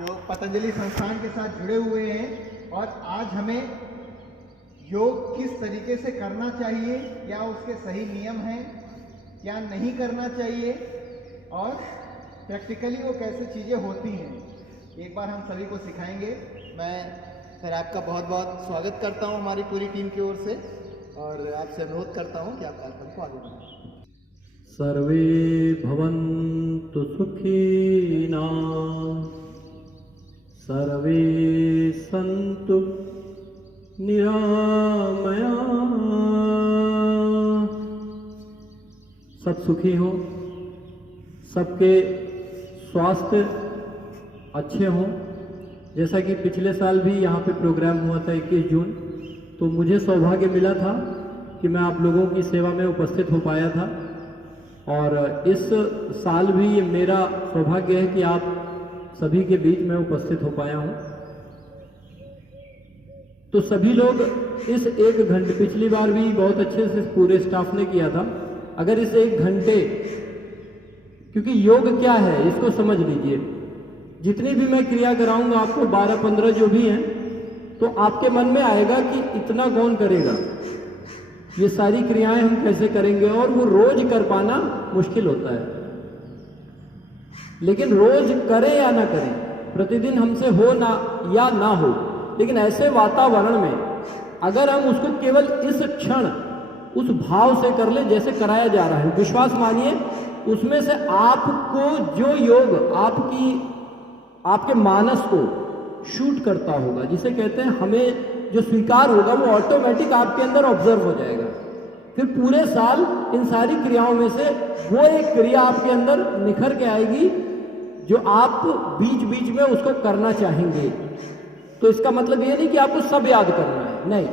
जो पतंजलि संस्थान के साथ जुड़े हुए हैं और आज हमें योग किस तरीके से करना चाहिए, क्या उसके सही नियम हैं, क्या नहीं करना चाहिए और प्रैक्टिकली वो कैसे चीज़ें होती हैं, एक बार हम सभी को सिखाएंगे। मैं सर आपका बहुत बहुत स्वागत करता हूं हमारी पूरी टीम की ओर से और आपसे अनुरोध करता हूं कि आप कार्यक्रम को आगे बढ़ाएं। सर्वे भवन्तु सुखिनः, सर्वे सन्तु निरामयाः। सब सुखी हो, सबके स्वास्थ्य अच्छे हों। जैसा कि पिछले साल भी यहाँ पे प्रोग्राम हुआ था 21 जून, तो मुझे सौभाग्य मिला था कि मैं आप लोगों की सेवा में उपस्थित हो पाया था और इस साल भी ये मेरा सौभाग्य है कि आप सभी के बीच में उपस्थित हो पाया हूँ। तो सभी लोग इस 1 घंटे, पिछली बार भी बहुत अच्छे से पूरे स्टाफ ने किया था, अगर इस 1 घंटे, क्योंकि योग क्या है इसको समझ लीजिए। जितनी भी मैं क्रिया कराऊंगा आपको 12-15 जो भी हैं, तो आपके मन में आएगा कि इतना कौन करेगा, ये सारी क्रियाएं हम कैसे करेंगे, और वो रोज कर पाना मुश्किल होता है। लेकिन रोज करें या ना करें, प्रतिदिन हमसे हो ना या ना हो, लेकिन ऐसे वातावरण में अगर हम उसको केवल इस क्षण उस भाव से कर ले जैसे कराया जा रहा है, विश्वास मानिए उसमें से आपको जो योग आपके मानस को शूट करता होगा, जिसे कहते हैं हमें जो स्वीकार होगा, वो ऑटोमेटिक आपके अंदर ऑब्जर्व हो जाएगा। फिर पूरे साल इन सारी क्रियाओं में से वो एक क्रिया आपके अंदर निखर के आएगी जो आप बीच बीच में उसको करना चाहेंगे। तो इसका मतलब ये नहीं कि आपको सब याद करना है, नहीं,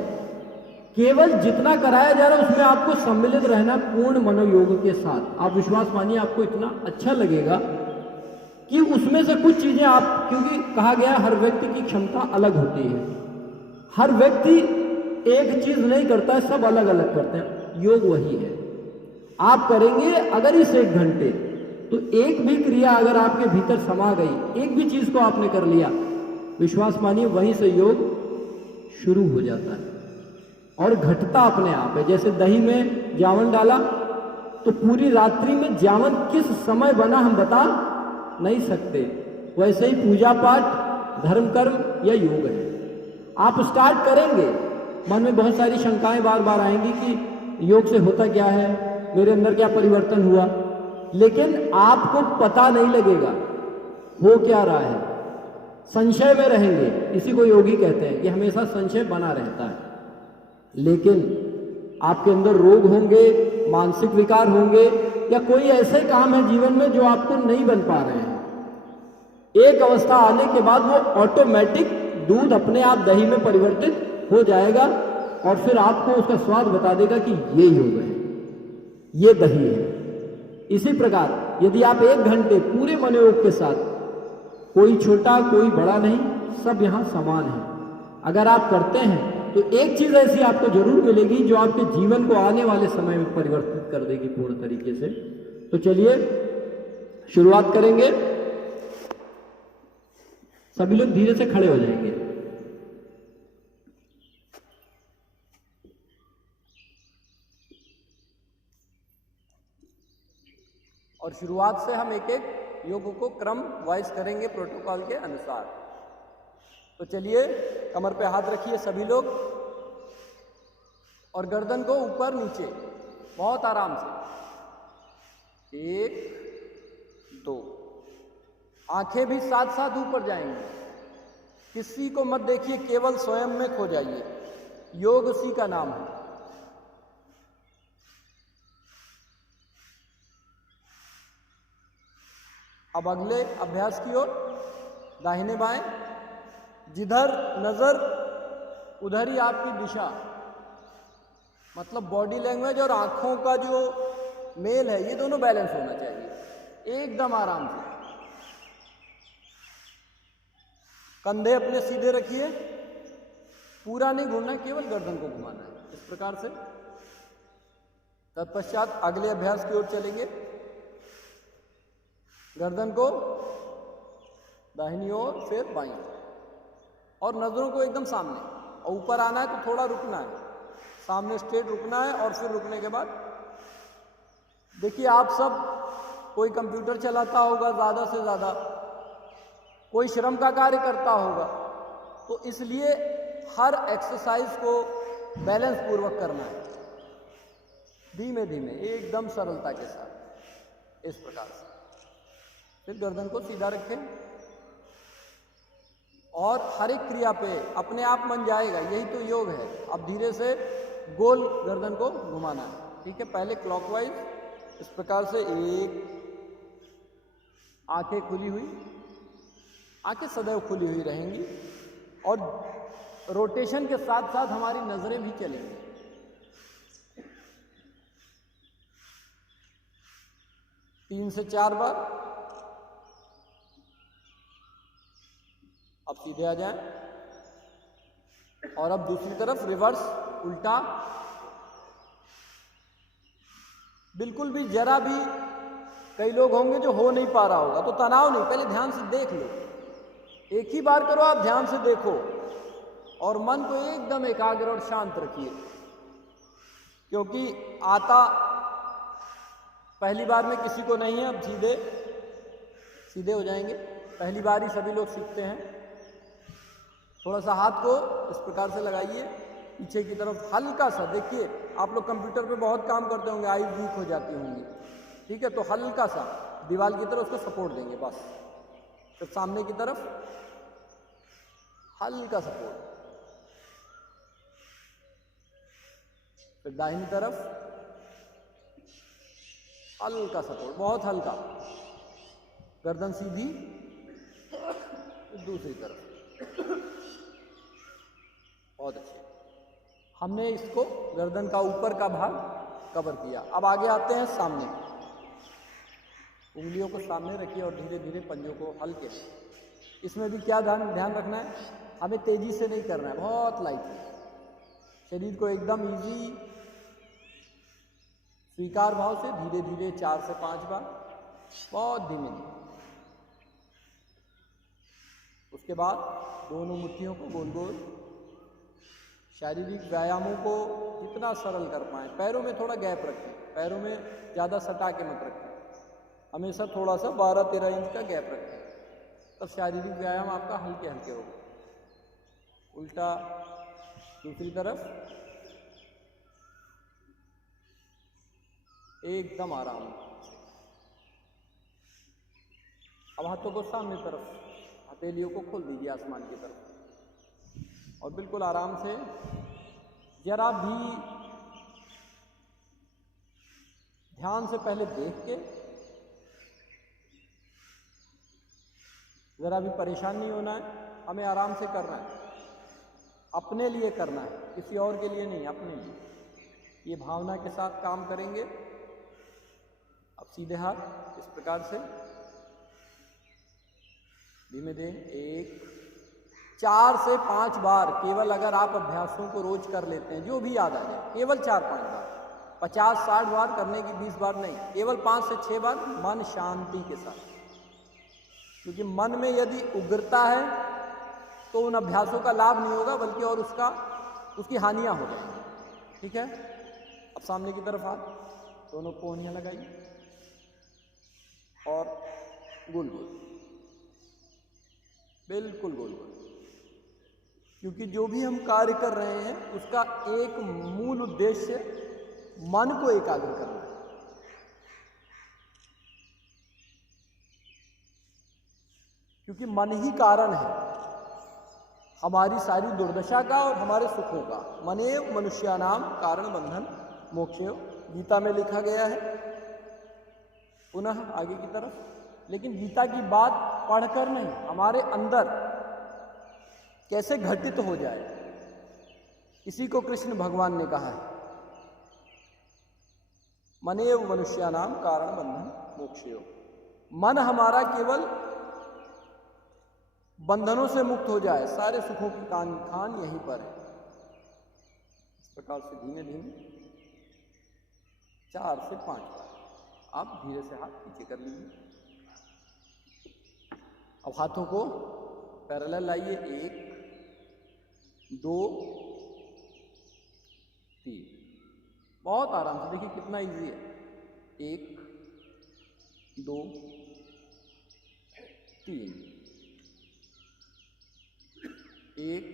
केवल जितना कराया जा रहा है उसमें आपको सम्मिलित रहना पूर्ण मनोयोग के साथ। आप विश्वास मानिए आपको इतना अच्छा लगेगा कि उसमें से कुछ चीजें आप, क्योंकि कहा गया हर व्यक्ति की क्षमता अलग होती है, हर व्यक्ति एक चीज नहीं करता है, सब अलग अलग करते हैं। योग वही है, आप करेंगे अगर इस 1 घंटे, तो एक भी क्रिया अगर आपके भीतर समा गई, एक भी चीज को आपने कर लिया, विश्वास मानिए वहीं से योग शुरू हो जाता है और घटता अपने आप है। जैसे दही में जावन डाला तो पूरी रात्रि में जावन किस समय बना हम बता नहीं सकते, वैसे ही पूजा पाठ, धर्म कर्म या योग है। आप स्टार्ट करेंगे, मन में बहुत सारी शंकाएं बार बार आएंगी कि योग से होता क्या है, मेरे अंदर क्या परिवर्तन हुआ, लेकिन आपको पता नहीं लगेगा हो क्या रहा है, संशय में रहेंगे। इसी को योगी कहते हैं कि हमेशा संशय बना रहता है। लेकिन आपके अंदर रोग होंगे, मानसिक विकार होंगे, या कोई ऐसे काम है जीवन में जो आपको नहीं बन पा रहे हैं, एक अवस्था आने के बाद वो ऑटोमेटिक दूध अपने आप दही में परिवर्तित हो जाएगा और फिर आपको उसका स्वाद बता देगा कि ये योग है, ये दही है। इसी प्रकार यदि आप 1 घंटे पूरे मनोयोग के साथ, कोई छोटा कोई बड़ा नहीं, सब यहां समान है, अगर आप करते हैं तो एक चीज ऐसी आपको जरूर मिलेगी जो आपके जीवन को आने वाले समय में परिवर्तित कर देगी पूर्ण तरीके से। तो चलिए शुरुआत करेंगे। सभी लोग धीरे से खड़े हो जाएंगे। और शुरुआत से हम एक एक योग को क्रम वाइज करेंगे प्रोटोकॉल के अनुसार। तो चलिए, कमर पे हाथ रखिए सभी लोग और गर्दन को ऊपर नीचे बहुत आराम से। 1 2, आंखें भी साथ साथ ऊपर जाएंगी, किसी को मत देखिए, केवल स्वयं में खो जाइए। योग उसी का नाम है। अब अगले अभ्यास की ओर, दाहिने बाएं, जिधर नजर उधर ही आपकी दिशा, मतलब बॉडी लैंग्वेज और आंखों का जो मेल है, ये दोनों बैलेंस होना चाहिए एकदम आराम से। कंधे अपने सीधे रखिए, पूरा नहीं घूमना है, केवल गर्दन को घुमाना है, इस प्रकार से। तत्पश्चात अगले अभ्यास की ओर चलेंगे। गर्दन को दाहिनी ओर फिर बाईं ओर, और नजरों को एकदम सामने, और ऊपर आना है तो थोड़ा रुकना है, सामने स्ट्रेट रुकना है, और फिर रुकने के बाद देखिए आप सब, कोई कंप्यूटर चलाता होगा ज़्यादा से ज़्यादा, कोई श्रम का कार्य करता होगा, तो इसलिए हर एक्सरसाइज को बैलेंस पूर्वक करना है, धीमे धीमे एकदम सरलता के साथ, इस प्रकार से। फिर गर्दन को सीधा रखें और हर एक क्रिया पे अपने आप मन जाएगा, यही तो योग है। अब धीरे से गोल गर्दन को घुमाना है, ठीक है। पहले क्लॉकवाइज इस प्रकार से, एक, आंखें खुली हुई, आंखें सदैव खुली हुई रहेंगी, और रोटेशन के साथ साथ हमारी नजरें भी चलेंगी। 3 से 4 बार। अब सीधे आ जाएं, और अब दूसरी तरफ रिवर्स, उल्टा। बिल्कुल भी जरा भी, कई लोग होंगे जो हो नहीं पा रहा होगा, तो तनाव नहीं, पहले ध्यान से देख लो, एक ही बार करो, आप ध्यान से देखो और मन को एकदम एकाग्र और शांत रखिए, क्योंकि आता पहली बार में किसी को नहीं है। अब सीधे सीधे हो जाएंगे, पहली बार ही सभी लोग सीखते हैं। थोड़ा सा हाथ को इस प्रकार से लगाइए पीछे की तरफ, हल्का सा। देखिए आप लोग कंप्यूटर पे बहुत काम करते होंगे, आईज वीक हो जाती होंगी, ठीक है, तो हल्का सा दीवार की तरफ उसको सपोर्ट देंगे बस। फिर सामने की तरफ हल्का सपोर्ट, फिर दाहिनी तरफ हल्का सपोर्ट, बहुत हल्का, गर्दन सीधी, फिर दूसरी तरफ, बहुत अच्छे। हमने इसको गर्दन का ऊपर का भाग कवर किया। अब आगे आते हैं सामने, उंगलियों को सामने रखिए और धीरे धीरे पंजों को हल्के। इसमें भी क्या ध्यान रखना है, हमें तेजी से नहीं करना है, बहुत लाइट, शरीर को एकदम इजी स्वीकार भाव से धीरे धीरे 4 से 5 बार, बहुत धीमे धीमे। उसके बाद दोनों मुट्ठियों को गोल गोल, शारीरिक व्यायामों को जितना सरल कर पाएं। पैरों में थोड़ा गैप रखें, पैरों में ज़्यादा सटा के मत रखें, हमेशा थोड़ा सा 12-13 इंच का गैप रखें, तब शारीरिक व्यायाम आपका हल्के हल्के होगा। उल्टा दूसरी तरफ, एकदम आराम से। अब हाथों को सामने तरफ, हथेलियों को खोल दीजिए आसमान की तरफ, और बिल्कुल आराम से, जरा भी ध्यान से पहले देख के, जरा भी परेशान नहीं होना है, हमें आराम से करना है, अपने लिए करना है, किसी और के लिए नहीं, अपने लिए। ये भावना के साथ काम करेंगे। अब सीधे हाथ इस प्रकार से धीमे धीमे, 1, 4 से 5 बार केवल, अगर आप अभ्यासों को रोज कर लेते हैं, जो भी याद आ जाए, केवल 4-5 बार, 50-60 बार करने की 20 बार नहीं, केवल 5 से 6 बार मन शांति के साथ। क्योंकि मन में यदि उग्रता है तो उन अभ्यासों का लाभ नहीं होगा, बल्कि और उसकी हानियां हो जाएंगी, ठीक है। अब सामने की तरफ हाथ, दोनों कोहनियां लगाइए और गोल गोल, बिल्कुल गोल गोल, क्योंकि जो भी हम कार्य कर रहे हैं उसका एक मूल उद्देश्य मन को एकाग्र करना है। क्योंकि मन ही कारण है हमारी सारी दुर्दशा का और हमारे सुखों का। मनेव मनुष्यानाम कारण बंधन मोक्षयो, गीता में लिखा गया है। पुनः आगे की तरफ, लेकिन गीता की बात पढ़कर नहीं, हमारे अंदर कैसे घटित हो जाए, इसी को कृष्ण भगवान ने कहा है। मनेव मनुष्यानाम कारण बंधन मोक्षयो, मन हमारा केवल बंधनों से मुक्त हो जाए, सारे सुखों की खान यहीं पर है। इस प्रकार से धीमे धीमे 4 से 5 बार आप धीरे से हाथ पीछे कर लीजिए अब हाथों को पैरेलल लाइए, 1 2 3, बहुत आराम से, देखिए कितना इजी है। 1 2 3, 1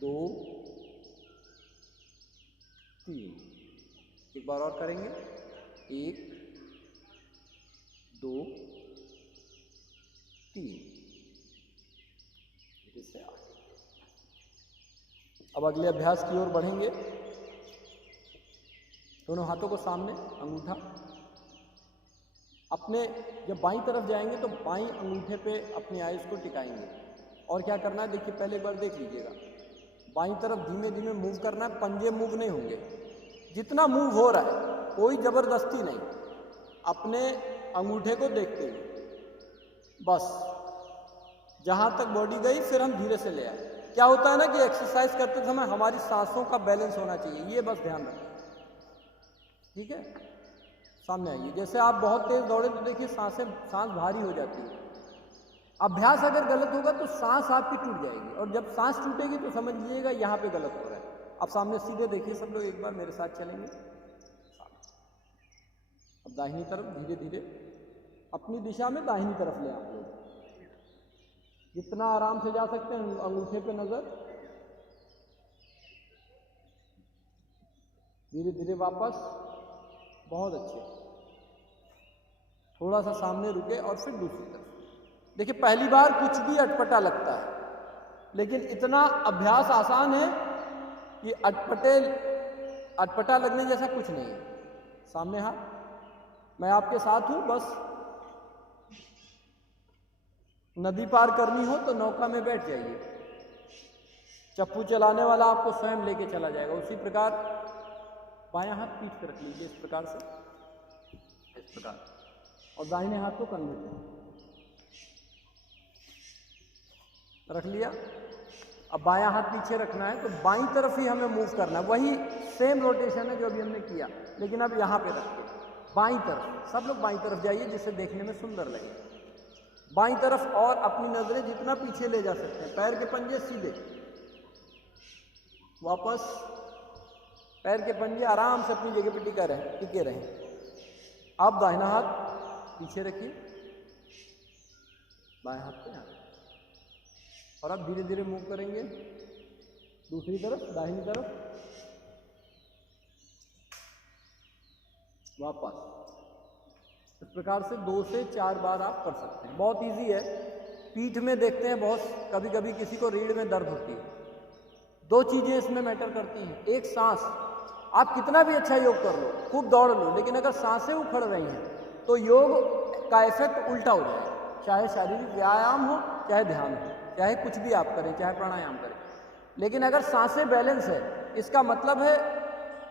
2 3, एक बार और करेंगे, 1 2 3, इससे आगे। अब अगले अभ्यास की ओर बढ़ेंगे। दोनों हाथों को सामने, अंगूठा अपने, जब बाईं तरफ जाएंगे तो बाईं अंगूठे पे अपनी आइज को टिकाएंगे। और क्या करना है, देखिए पहले एक बार देख लीजिएगा, बाईं तरफ धीमे धीमे मूव करना है, पंजे मूव नहीं होंगे, जितना मूव हो रहा है कोई जबरदस्ती नहीं, अपने अंगूठे को देखते हुए बस जहां तक बॉडी गई फिर हम धीरे से ले आए। क्या होता है ना कि एक्सरसाइज करते समय हमारी सांसों का बैलेंस होना चाहिए, ये बस ध्यान रखें, ठीक है। सामने आइए, जैसे आप बहुत तेज दौड़े तो देखिए सांस भारी हो जाती है। अभ्यास अगर गलत होगा तो सांस आपकी टूट जाएगी, और जब सांस टूटेगी तो समझ लीजिएगा यहाँ पे गलत हो रहा है। अब सामने सीधे देखिए, सब लोग एक बार मेरे साथ चलेंगे। अब दाहिनी तरफ धीरे धीरे अपनी दिशा में दाहिनी तरफ ले आप लोग, जितना आराम से जा सकते हैं, अंगूठे पे नजर, धीरे धीरे वापस, बहुत अच्छे, थोड़ा सा सामने रुके और फिर दूसरी तरफ। देखिए पहली बार कुछ भी अटपटा लगता है, लेकिन इतना अभ्यास आसान है कि अटपटा लगने जैसा कुछ नहीं है। सामने हाथ, मैं आपके साथ हूं, बस नदी पार करनी हो तो नौका में बैठ जाइए, चप्पू चलाने वाला आपको स्वयं लेके चला जाएगा। उसी प्रकार बायां हाथ पीठ पर रख लीजिए, इस प्रकार से, इस प्रकार, और दाहिने हाथ को कंधे पे रख लिया। अब बायां हाथ पीछे रखना है तो बाईं तरफ ही हमें मूव करना है, वही सेम रोटेशन है जो अभी हमने किया, लेकिन अब यहाँ पे रख के बाईं तरफ, सब लोग बाईं तरफ जाइए जिससे देखने में सुंदर लगे, बाईं तरफ, और अपनी नजरें जितना पीछे ले जा सकते हैं, पैर के पंजे सीधे, वापस पैर के पंजे आराम से अपनी जगह पे टिके रहें। अब दाहिना हाथ पीछे रखिए, बाएं हाथ पे यहाँ, और अब धीरे धीरे मूव करेंगे दूसरी तरफ, दाहिनी तरफ, वापस। इस प्रकार से 2 से 4 बार आप कर सकते हैं, बहुत इजी है। पीठ में देखते हैं बहुत, कभी कभी किसी को रीढ़ में दर्द होती है। 2 चीजें इसमें मैटर करती हैं, एक सांस, आप कितना भी अच्छा योग कर लो, खूब दौड़ लो, लेकिन अगर सांसें उखड़ रही हैं तो योग का इफेक्ट उल्टा हो जाएगा, चाहे शारीरिक व्यायाम हो, चाहे ध्यान हो, चाहे कुछ भी आप करें, चाहे प्राणायाम करें। लेकिन अगर सांसें बैलेंस है, इसका मतलब है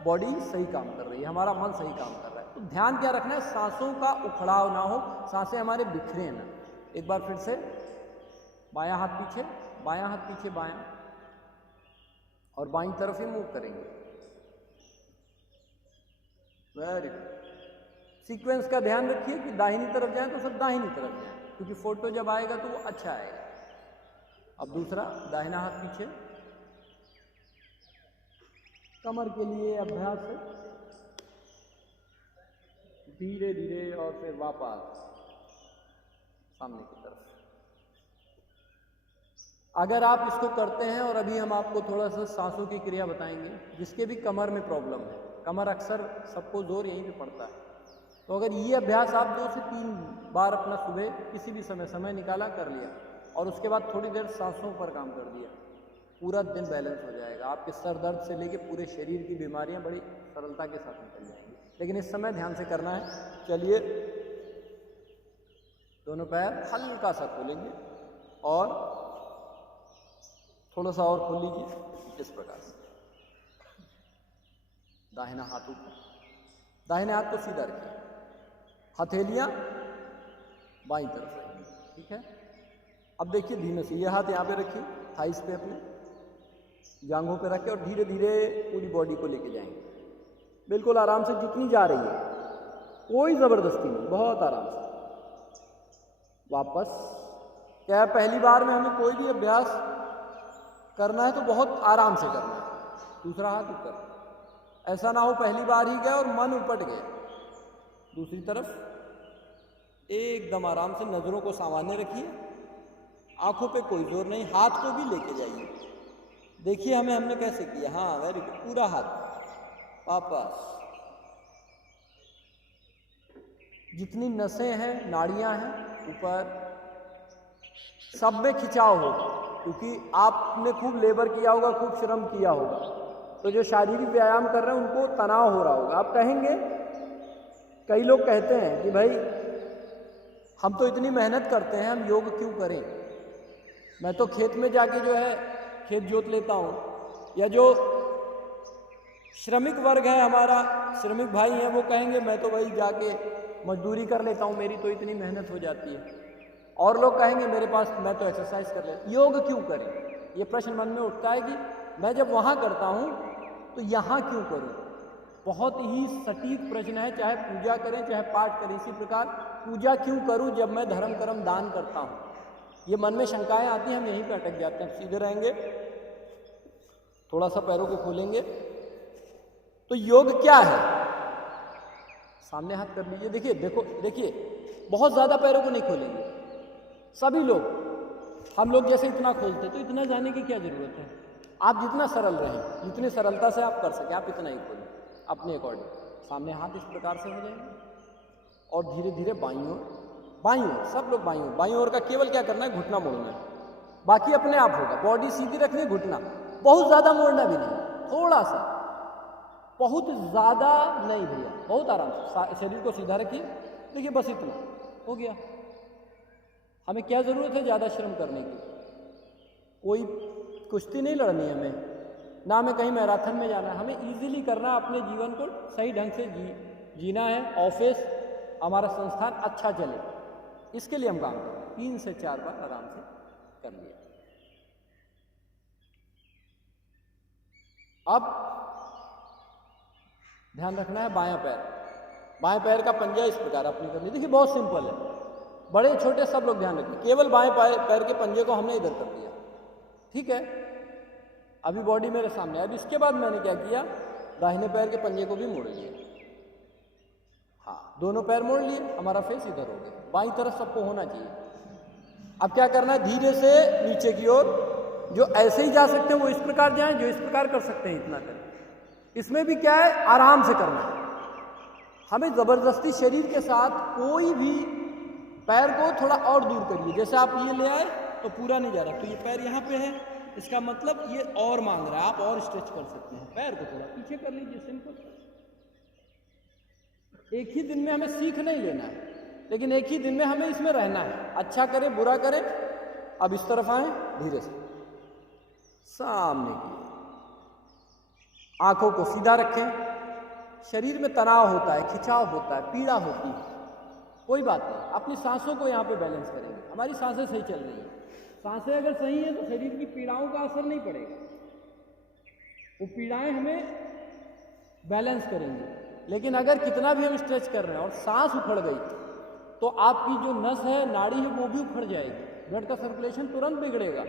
बॉडी सही काम कर रही है, हमारा मन सही काम कर रहा है। तो ध्यान क्या रखना है, सांसों का उखड़ाव ना हो, सांसें हमारे बिखरे ना। एक बार फिर से, बायां हाथ पीछे, बायां हाथ पीछे, बायां, और बाईं तरफ ही मूव करेंगे। Very good. सीक्वेंस का ध्यान रखिए कि दाहिनी तरफ जाए तो सब दाहिनी तरफ जाए, क्योंकि फोटो जब आएगा तो वो अच्छा आएगा। अब दूसरा, दाहिना हाथ पीछे, कमर के लिए अभ्यास है, धीरे धीरे, और फिर वापस सामने की तरफ। अगर आप इसको करते हैं, और अभी हम आपको थोड़ा सा सांसों की क्रिया बताएंगे, जिसके भी कमर में प्रॉब्लम है, कमर अक्सर सबको जोर यहीं पे पड़ता है, तो अगर ये अभ्यास आप 2 से 3 बार अपना सुबह किसी भी समय निकाला, कर लिया, और उसके बाद थोड़ी देर सांसों पर काम कर दिया, पूरा दिन बैलेंस हो जाएगा। आपके सर दर्द से लेके पूरे शरीर की बीमारियां बड़ी सरलता के साथ निकल जाएंगी। लेकिन इस समय ध्यान से करना है। चलिए, दोनों पैर हल्का सा खोलेंगे और थोड़ा सा और खोल लीजिए, इस प्रकार से। दाहिना हाथ ऊपर, दाहिने हाथ को सीधा रखिए, हथेलियां बाईं तरफ रहेंगी, ठीक है। अब देखिए धीमे से, ये हाथ यहाँ पे रखिए, थाइस पे, अपने जांघों पे रखें, और धीरे धीरे पूरी बॉडी को लेके जाएंगे, बिल्कुल आराम से, जितनी जा रही है, कोई जबरदस्ती नहीं, बहुत आराम से। वापस। क्या पहली बार में हमें कोई भी अभ्यास करना है तो बहुत आराम से करना है। दूसरा हाथ ऊपर, ऐसा ना हो पहली बार ही गया और मन उपट गया। दूसरी तरफ एकदम आराम से नजरों को सामान्य रखिए, आंखों पे कोई जोर नहीं, हाथ को भी लेके जाइए। देखिए हमने कैसे किया। हाँ वेरी गुड, पूरा हाथ वापस। जितनी नसें हैं, नाड़ियां हैं ऊपर, सब में खिंचाव होगा, क्योंकि आपने खूब लेबर किया होगा, खूब श्रम किया होगा, तो जो शारीरिक व्यायाम कर रहे हैं उनको तनाव हो रहा होगा। आप कहेंगे, कई लोग कहते हैं कि भाई हम तो इतनी मेहनत करते हैं, हम योग क्यों करें? मैं तो खेत में जाके जो है खेत जोत लेता हूँ। या जो श्रमिक वर्ग है हमारा, श्रमिक भाई हैं, वो कहेंगे मैं तो भाई जाके मजदूरी कर लेता हूँ, मेरी तो इतनी मेहनत हो जाती है। और लोग कहेंगे मेरे पास, मैं तो एक्सरसाइज कर लेता हूँ। योग क्यों करें? ये प्रश्न मन में उठता है कि मैं जब वहाँ करता हूँ तो यहाँ क्यों करूँ? बहुत ही सटीक प्रश्न है। चाहे पूजा करें चाहे पाठ करें, इसी प्रकार पूजा क्यों करूँ जब मैं धर्म कर्म दान करता हूँ? ये मन में शंकाएं आती हैं, हम यहीं पे अटक जाते हैं। सीधे रहेंगे, थोड़ा सा पैरों को खोलेंगे। तो योग क्या है? सामने हाथ कर लीजिए। देखिए, देखिए बहुत ज्यादा पैरों को नहीं खोलेंगे सभी लोग। हम लोग जैसे इतना खोलते, तो इतना जाने की क्या जरूरत है? आप जितना सरल रहें, जितनी सरलता से आप कर सके, आप इतना ही खोलें अपने अकॉर्डिंग। सामने हाथ इस प्रकार से हो जाएंगे और धीरे धीरे बाईं ओर, सब लोग बाईं ओर का केवल क्या करना है, घुटना मोड़ना है, बाकी अपने आप होगा। बॉडी सीधी रखनी, घुटना बहुत ज्यादा मोड़ना भी नहीं, थोड़ा सा, बहुत ज्यादा नहीं भैया, बहुत आराम से शरीर को सीधा रखिए। देखिए बस इतना हो गया। हमें क्या जरूरत है ज्यादा श्रम करने की? कोई कुश्ती नहीं लड़नी हमें, ना हमें कहीं मैराथन में जाना है। हमें इजीली करना है, अपने जीवन को सही ढंग से जीना है। ऑफिस, हमारा संस्थान अच्छा चले, इसके लिए हम काम करें। 3 से 4 बार आराम से कर लिया। अब ध्यान रखना है बायां पैर का पंजा इस प्रकार अपनी कर लीजिए। देखिए बहुत सिंपल है, बड़े छोटे सब लोग ध्यान रखें। केवल बाएं पैर के पंजे को हमने इधर कर दिया, ठीक है। अभी बॉडी मेरे सामने है। अब इसके बाद मैंने क्या किया, दाहिने पैर के पंजे को भी मोड़ लिया। हाँ, दोनों पैर मोड़ लिए, हमारा फेस इधर हो गया। बाईं तरफ सबको होना चाहिए। अब क्या करना है, धीरे से नीचे की ओर। जो ऐसे ही जा सकते हैं वो इस प्रकार जाएं, जो इस प्रकार कर सकते हैं इतना करें। इसमें भी क्या है, आराम से करना है। हमें जबरदस्ती शरीर के साथ कोई भी पैर को थोड़ा और दूर करिए। जैसे आप ये ले आए तो पूरा नहीं जा रहा, तो ये पैर यहाँ पे है, इसका मतलब ये और मांग रहा है, आप और स्ट्रेच कर सकते हैं। पैर को थोड़ा पीछे कर लीजिए, सिंपल। एक ही दिन में हमें सीख नहीं लेना है, लेकिन एक ही दिन में हमें इसमें रहना है। अच्छा करें बुरा करें। अब इस तरफ आए, धीरे से सामने की, आंखों को सीधा रखें। शरीर में तनाव होता है, खिंचाव होता है, पीड़ा होती है, कोई बात नहीं। अपनी सांसों को यहाँ पे बैलेंस करेंगे। हमारी सांसें सही चल रही हैं, सांसें अगर सही है तो शरीर की पीड़ाओं का असर नहीं पड़ेगा। वो पीड़ाएं हमें बैलेंस करेंगी। लेकिन अगर कितना भी हम स्ट्रेच कर रहे हैं और सांस उखड़ गई तो आपकी जो नस है, नाड़ी है, वो भी उखड़ जाएगी, ब्लड का सर्कुलेशन तुरंत बिगड़ेगा।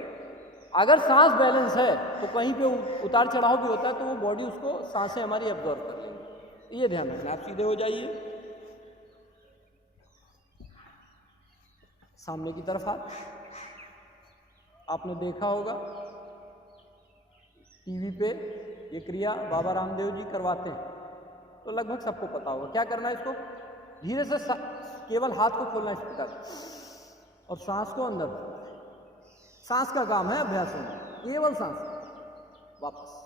अगर सांस बैलेंस है तो कहीं पे उतार चढ़ाव भी होता है तो वो बॉडी उसको, सांसें हमारी एब्जॉर्ब कर लेंगी। ये ध्यान रखना। आप सीधे हो जाइए, सामने की तरफ हाथ। आपने देखा होगा टीवी पे ये क्रिया बाबा रामदेव जी करवाते हैं, तो लगभग सबको पता होगा। क्या करना है, इसको धीरे से केवल हाथ को खोलना इस प्रकार और सांस को अंदर भरना है। सांस का काम है अभ्यास में, केवल सांस। वापस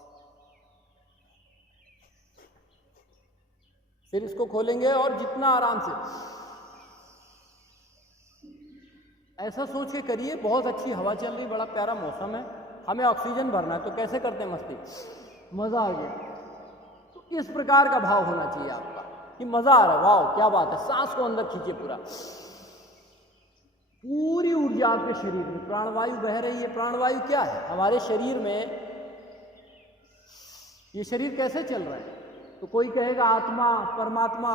फिर इसको खोलेंगे और जितना आराम से, ऐसा सोच के करिए बहुत अच्छी हवा चल रही, बड़ा प्यारा मौसम है, हमें ऑक्सीजन भरना है। तो कैसे करते हैं, मस्ती, मजा आ गया। तो इस प्रकार का भाव होना चाहिए आपका कि मजा आ रहा है, वाह क्या बात है। सांस को अंदर खींचिए, पूरी ऊर्जा आपके शरीर में, प्राणवायु बह रही है। प्राणवायु क्या है, हमारे शरीर में, ये शरीर कैसे चल रहा है? तो कोई कहेगा आत्मा, परमात्मा,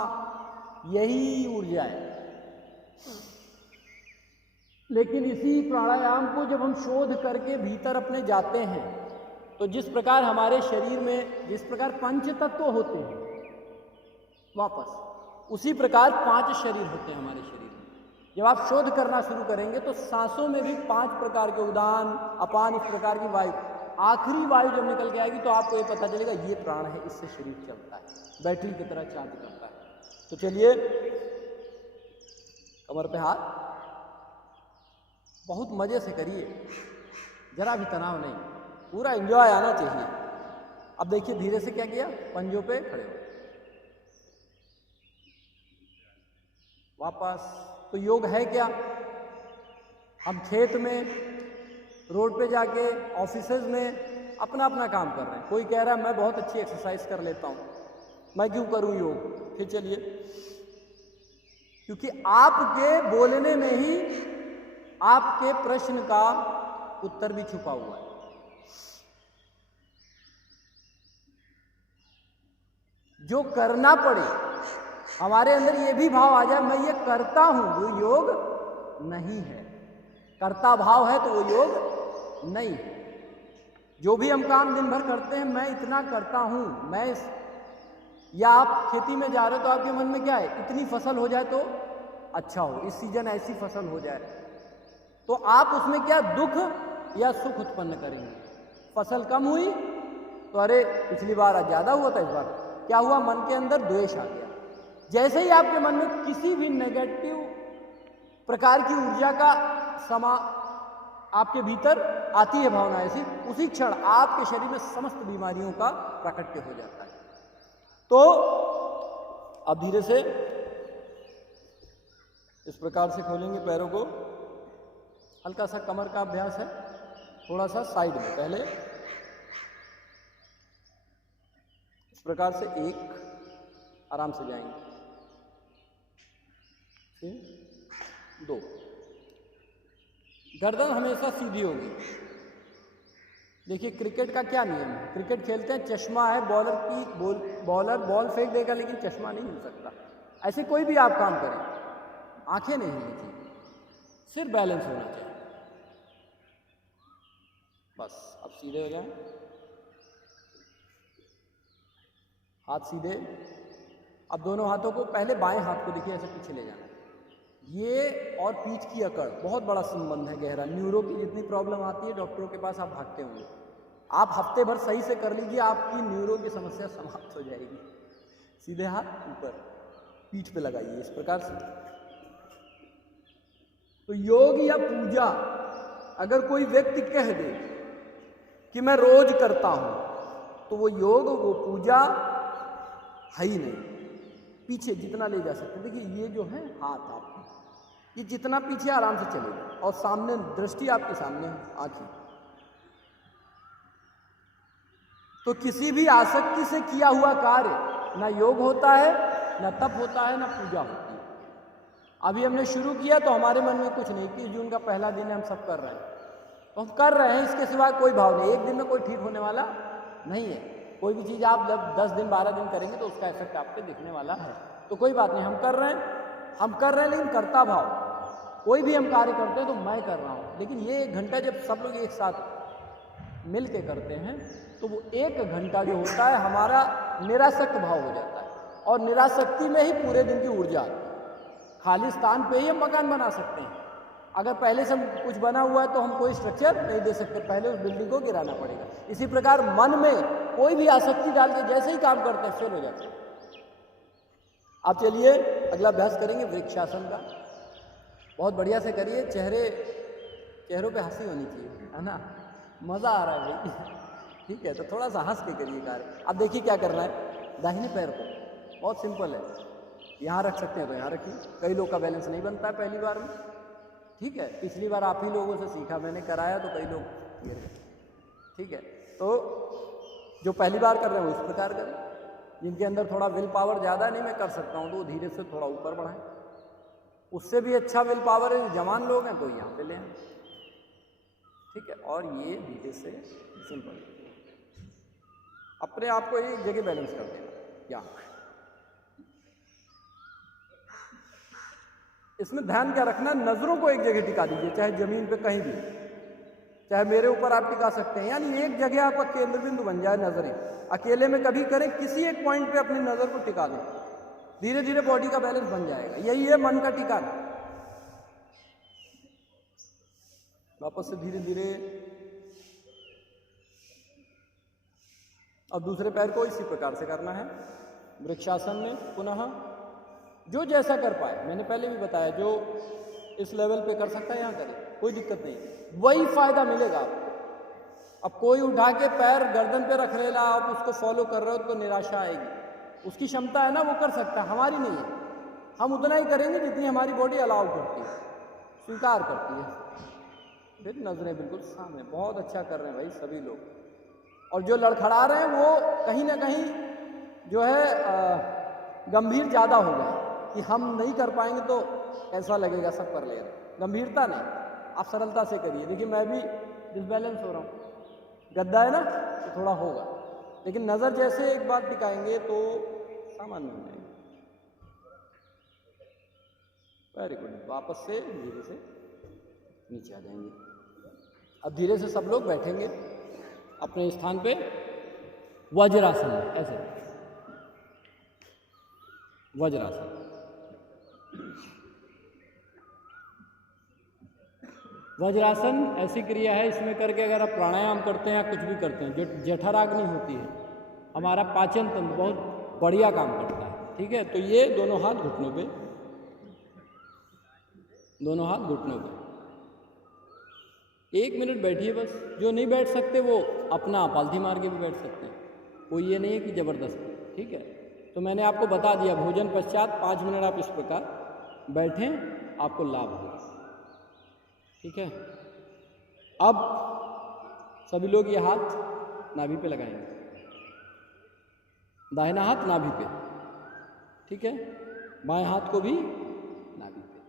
यही ऊर्जा है। लेकिन इसी प्राणायाम को जब हम शोध करके भीतर अपने जाते हैं तो जिस प्रकार हमारे शरीर में जिस प्रकार पंच तत्व होते हैं, वापस उसी प्रकार 5 शरीर होते हैं हमारे शरीर में। जब आप शोध करना शुरू करेंगे तो सांसों में भी 5 प्रकार के उदान, अपान, इस प्रकार की वायु, आखिरी वायु जब निकल के आएगी तो आपको ये पता चलेगा ये प्राण है, इससे शरीर चलता है, बैटरी की तरह चार्ज करता है। तो चलिए कमर पे हाथ, बहुत मजे से करिए, जरा भी तनाव नहीं, पूरा एंजॉय आना चाहिए। अब देखिए धीरे से क्या किया, पंजों पे खड़े हो, वापस। तो योग है क्या? हम खेत में, रोड पे जाके, ऑफिसेज में अपना अपना काम कर रहे हैं। कोई कह रहा है मैं बहुत अच्छी एक्सरसाइज कर लेता हूं, मैं क्यों करूं योग? फिर चलिए, क्योंकि आपके बोलने में ही आपके प्रश्न का उत्तर भी छुपा हुआ है। जो करना पड़े, हमारे अंदर ये भी भाव आ जाए मैं ये करता हूं, वो योग नहीं है। करता भाव है तो वो योग नहीं है। जो भी हम काम दिन भर करते हैं, मैं इतना करता हूं, मैं या आप खेती में जा रहे हो तो आपके मन में क्या है, इतनी फसल हो जाए तो अच्छा हो, इस सीजन ऐसी फसल हो जाए, तो आप उसमें क्या दुख या सुख उत्पन्न करेंगे। फसल कम हुई तो अरे पिछली बार ज्यादा हुआ था, इस बार क्या हुआ, मन के अंदर द्वेष आ गया। जैसे ही आपके मन में किसी भी नेगेटिव प्रकार की ऊर्जा का समा आपके भीतर आती है भावना ऐसी, उसी क्षण आपके शरीर में समस्त बीमारियों का प्राकट्य हो जाता है। तो अब धीरे से इस प्रकार से खोलेंगे पैरों को, हल्का सा कमर का अभ्यास है, थोड़ा सा साइड में, पहले इस प्रकार से एक, आराम से जाएंगे, फिर 2। गर्दन हमेशा सीधी होगी। देखिए क्रिकेट का क्या नियम है, क्रिकेट खेलते हैं, चश्मा है, बॉलर बॉल फेंक देगा लेकिन चश्मा नहीं हिल सकता। ऐसे कोई भी आप काम करें, आंखें नहीं हिलनी चाहिए, सिर्फ बैलेंस होना चाहिए, बस। अब सीधे हो जाएं, हाथ सीधे। अब दोनों हाथों को, पहले बाएं हाथ को देखिए ऐसे पीछे ले जाना। ये और पीठ की अकड़ बहुत बड़ा संबंध है गहरा। न्यूरो की जितनी प्रॉब्लम आती है डॉक्टरों के पास आप भागते होंगे, आप हफ्ते भर सही से कर लीजिए, आपकी न्यूरो की समस्या समाप्त हो जाएगी। सीधे हाथ ऊपर पीठ पे लगाइए इस प्रकार से। तो योग या पूजा अगर कोई व्यक्ति कह दे कि मैं रोज करता हूं, तो वो योग, वो पूजा है ही नहीं। पीछे जितना ले जा सकते, देखिए ये जो है हाथ आपकी, ये जितना पीछे आराम से चलेगा, और सामने दृष्टि आपके सामने है, आंखें। तो किसी भी आसक्ति से किया हुआ कार्य ना योग होता है, ना तप होता है, ना पूजा होती है। अभी हमने शुरू किया तो हमारे मन में कुछ नहीं, 30 जून का पहला दिन है, हम सब कर रहे हैं, तो हम कर रहे हैं, इसके सिवा कोई भाव नहीं। एक दिन में कोई ठीक होने वाला नहीं है। कोई भी चीज़ आप जब 10 दिन 12 दिन करेंगे तो उसका इफेक्ट आपको दिखने वाला है। तो कोई बात नहीं, हम कर रहे हैं, लेकिन करता भाव। कोई भी हम कार्य करते हैं तो मैं कर रहा हूँ, लेकिन ये 1 घंटा जब सब लोग एक साथ मिल के करते हैं तो वो 1 घंटा जो होता है हमारा निरासक्त भाव हो जाता है, और निरासक्ति में ही पूरे दिन की ऊर्जा आती है। खाली स्थान पे ही हम मकान बना सकते हैं। अगर पहले से कुछ बना हुआ है तो हम कोई स्ट्रक्चर नहीं दे सकते, पहले उस बिल्डिंग को गिराना पड़ेगा। इसी प्रकार मन में कोई भी आसक्ति डाल के जैसे ही काम करते हैं फेल हो जाते हैं। आप चलिए अगला अभ्यास करेंगे वृक्षासन का। बहुत बढ़िया से करिए, चेहरों पे हंसी होनी चाहिए, है ना, मजा आ रहा है भाई। ठीक है, तो थोड़ा सा हंस के करिए कार्य। अब देखिए क्या करना है, दाहिने पैर को, बहुत सिंपल है, यहाँ रख सकते हैं तो यहाँ रखिए। कई लोग का बैलेंस नहीं बनता है पहली बार में, ठीक है, पिछली बार आप ही लोगों से सीखा, मैंने कराया तो कई लोग ये, ठीक है। तो जो पहली बार कर रहे हैं वो इस प्रकार करें, जिनके अंदर थोड़ा विल पावर ज़्यादा नहीं मैं कर सकता हूँ तो वो धीरे से थोड़ा ऊपर बढ़ाएं। उससे भी अच्छा विल पावर है, जवान लोग हैं तो यहाँ पे ले आए, ठीक है। और ये धीरे से सिंपल, अपने आप को एक जगह बैलेंस कर देना। यहाँ इसमें ध्यान क्या रखना, नजरों को एक जगह टिका दीजिए, चाहे जमीन पे कहीं भी, चाहे मेरे ऊपर आप टिका सकते हैं, यानी एक जगह आपका केंद्र बिंदु बन जाए नजरें। अकेले में कभी करें, किसी एक पॉइंट पे अपनी नजर को टिका दें, धीरे धीरे बॉडी का बैलेंस बन जाएगा। यही है मन का ठिकाना। वापस से धीरे धीरे, अब दूसरे पैर को इसी प्रकार से करना है, वृक्षासन में पुनः जो जैसा कर पाए। मैंने पहले भी बताया, जो इस लेवल पे कर सकता है यहाँ करे, कोई दिक्कत नहीं, वही फायदा मिलेगा आपको। अब कोई उठा के पैर गर्दन पे रख लेला, आप उसको फॉलो कर रहे हो तो निराशा आएगी। उसकी क्षमता है ना, वो कर सकता है, हमारी नहीं है। हम उतना ही करेंगे जितनी हमारी बॉडी अलाउ करती है, स्वीकार करती है। फिर नजरें बिल्कुल सामने, बहुत अच्छा कर रहे हैं भाई सभी लोग। और जो लड़खड़ा रहे हैं वो कहीं ना कहीं जो है गंभीर ज़्यादा हो गए कि हम नहीं कर पाएंगे तो ऐसा लगेगा सब कर लेगा। गंभीरता नहीं, आप सरलता से करिए। देखिए मैं भी डिसबैलेंस हो रहा हूँ, गद्दा है ना तो थोड़ा होगा, लेकिन नज़र जैसे एक बात टिकाएंगे तो सामान्य हो जाएंगे। वेरी गुड, वापस से धीरे से नीचे आ जाएंगे। अब धीरे से सब लोग बैठेंगे अपने स्थान पे वज्रासन में, ऐसे वज्रासन। वज्रासन ऐसी क्रिया है, इसमें करके अगर आप प्राणायाम करते हैं या कुछ भी करते हैं, जो जठराग्नि होती है, हमारा पाचन तंत्र बहुत बढ़िया काम करता है। ठीक है, तो ये दोनों हाथ घुटनों पे, दोनों हाथ घुटनों पे 1 मिनट बैठिए बस। जो नहीं बैठ सकते वो अपना पालथी मार के भी बैठ सकते हैं, कोई ये नहीं है कि ज़बरदस्ती। ठीक है, तो मैंने आपको बता दिया, भोजन पश्चात 5 मिनट आप इस प्रकार बैठें, आपको लाभ होगा। ठीक है, अब सभी लोग ये हाथ नाभि पे लगाएंगे, दाहिना हाथ नाभि पे, ठीक है, बाएं हाथ को भी नाभि पे।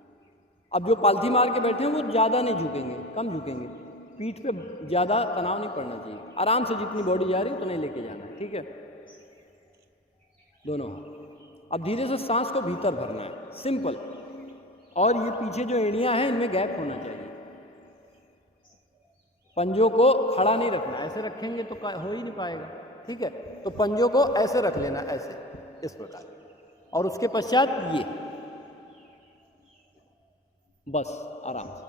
अब जो पालथी मार के बैठे हैं वो ज़्यादा नहीं झुकेंगे, कम झुकेंगे, पीठ पे ज़्यादा तनाव नहीं पड़ना चाहिए, आराम से जितनी बॉडी जा रही है तो नहीं लेके जाना है। ठीक है, दोनों हाथ। अब धीरे से सांस को भीतर भरना है, सिंपल। और ये पीछे जो एड़ियाँ हैं इनमें गैप होना चाहिए। पंजों को खड़ा नहीं रखना, ऐसे रखेंगे तो हो ही नहीं पाएगा। ठीक है, तो पंजों को ऐसे रख लेना, ऐसे इस प्रकार, और उसके पश्चात ये बस आराम से,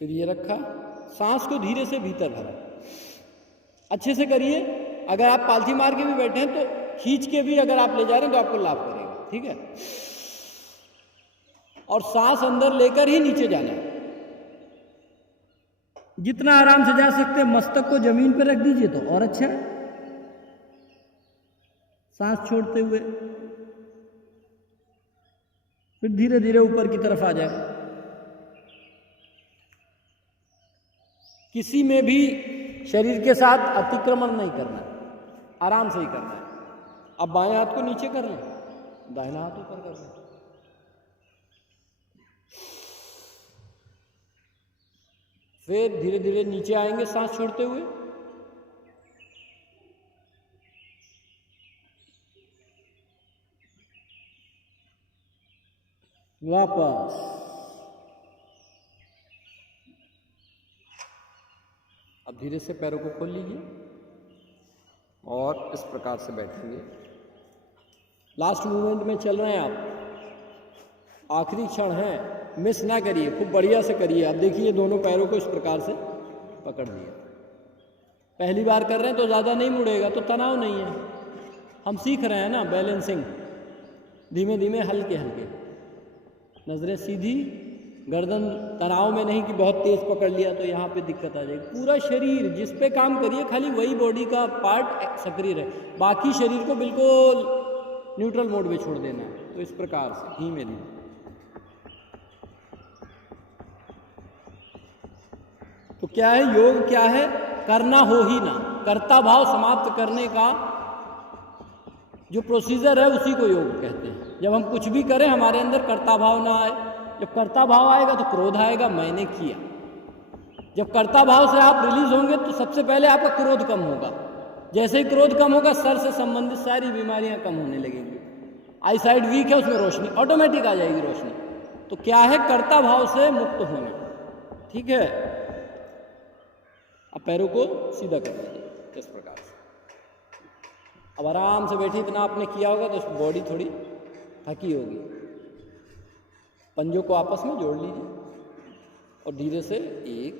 फिर ये रखा, सांस को धीरे से भीतर भरा, अच्छे से करिए। अगर आप पालथी मार के भी बैठे हैं तो खींच के भी अगर आप ले जा रहे हैं तो आपको लाभ करेगा। ठीक है, और सांस अंदर लेकर ही नीचे जाना है, जितना आराम से जा सकते हैं। मस्तक को जमीन पर रख दीजिए तो और अच्छा है, सांस छोड़ते हुए फिर धीरे धीरे ऊपर की तरफ आ जाए। किसी में भी शरीर के साथ अतिक्रमण नहीं करना है, आराम से ही करना है। अब बाएं हाथ को नीचे कर लें, दाहिना हाथ ऊपर कर लें। फिर धीरे धीरे नीचे आएंगे सांस छोड़ते हुए, वापस। अब धीरे से पैरों को खोल लीजिए और इस प्रकार से बैठेंगे। लास्ट मूवमेंट में चल रहे हैं आप, आखिरी क्षण है, मिस ना करिए, खूब बढ़िया से करिए। अब देखिए दोनों पैरों को इस प्रकार से पकड़ लिया। पहली बार कर रहे हैं तो ज़्यादा नहीं मुड़ेगा, तो तनाव नहीं है। हम सीख रहे हैं ना बैलेंसिंग, धीमे धीमे हल्के हल्के, नजरें सीधी, गर्दन तनाव में नहीं कि बहुत तेज पकड़ लिया तो यहाँ पे दिक्कत आ जाएगी। पूरा शरीर जिस पे काम करिए, खाली वही बॉडी का पार्ट सक्रिय रहे, बाकी शरीर को बिल्कुल न्यूट्रल मोड में छोड़ देना है। तो इस प्रकार से धीमे धीमे, तो क्या है योग, क्या है करना हो ही ना, कर्ता भाव समाप्त करने का जो प्रोसीजर है उसी को योग कहते हैं। जब हम कुछ भी करें हमारे अंदर कर्ता भाव ना आए, जब कर्ता भाव आएगा तो क्रोध आएगा, मैंने किया। जब कर्ता भाव से आप रिलीज होंगे तो सबसे पहले आपका क्रोध कम होगा। जैसे ही क्रोध कम होगा, सर से संबंधित सारी बीमारियां कम होने लगेंगी। आई साइड वीक है, उसमें रोशनी ऑटोमेटिक आ जाएगी, रोशनी। तो क्या है, कर्ता भाव से मुक्त होना। ठीक है, अब पैरों को सीधा कर लीजिए इस प्रकार से। अब आराम से बैठिए, इतना आपने किया होगा तो बॉडी थोड़ी थकी होगी। पंजों को आपस में जोड़ लीजिए और धीरे से 1,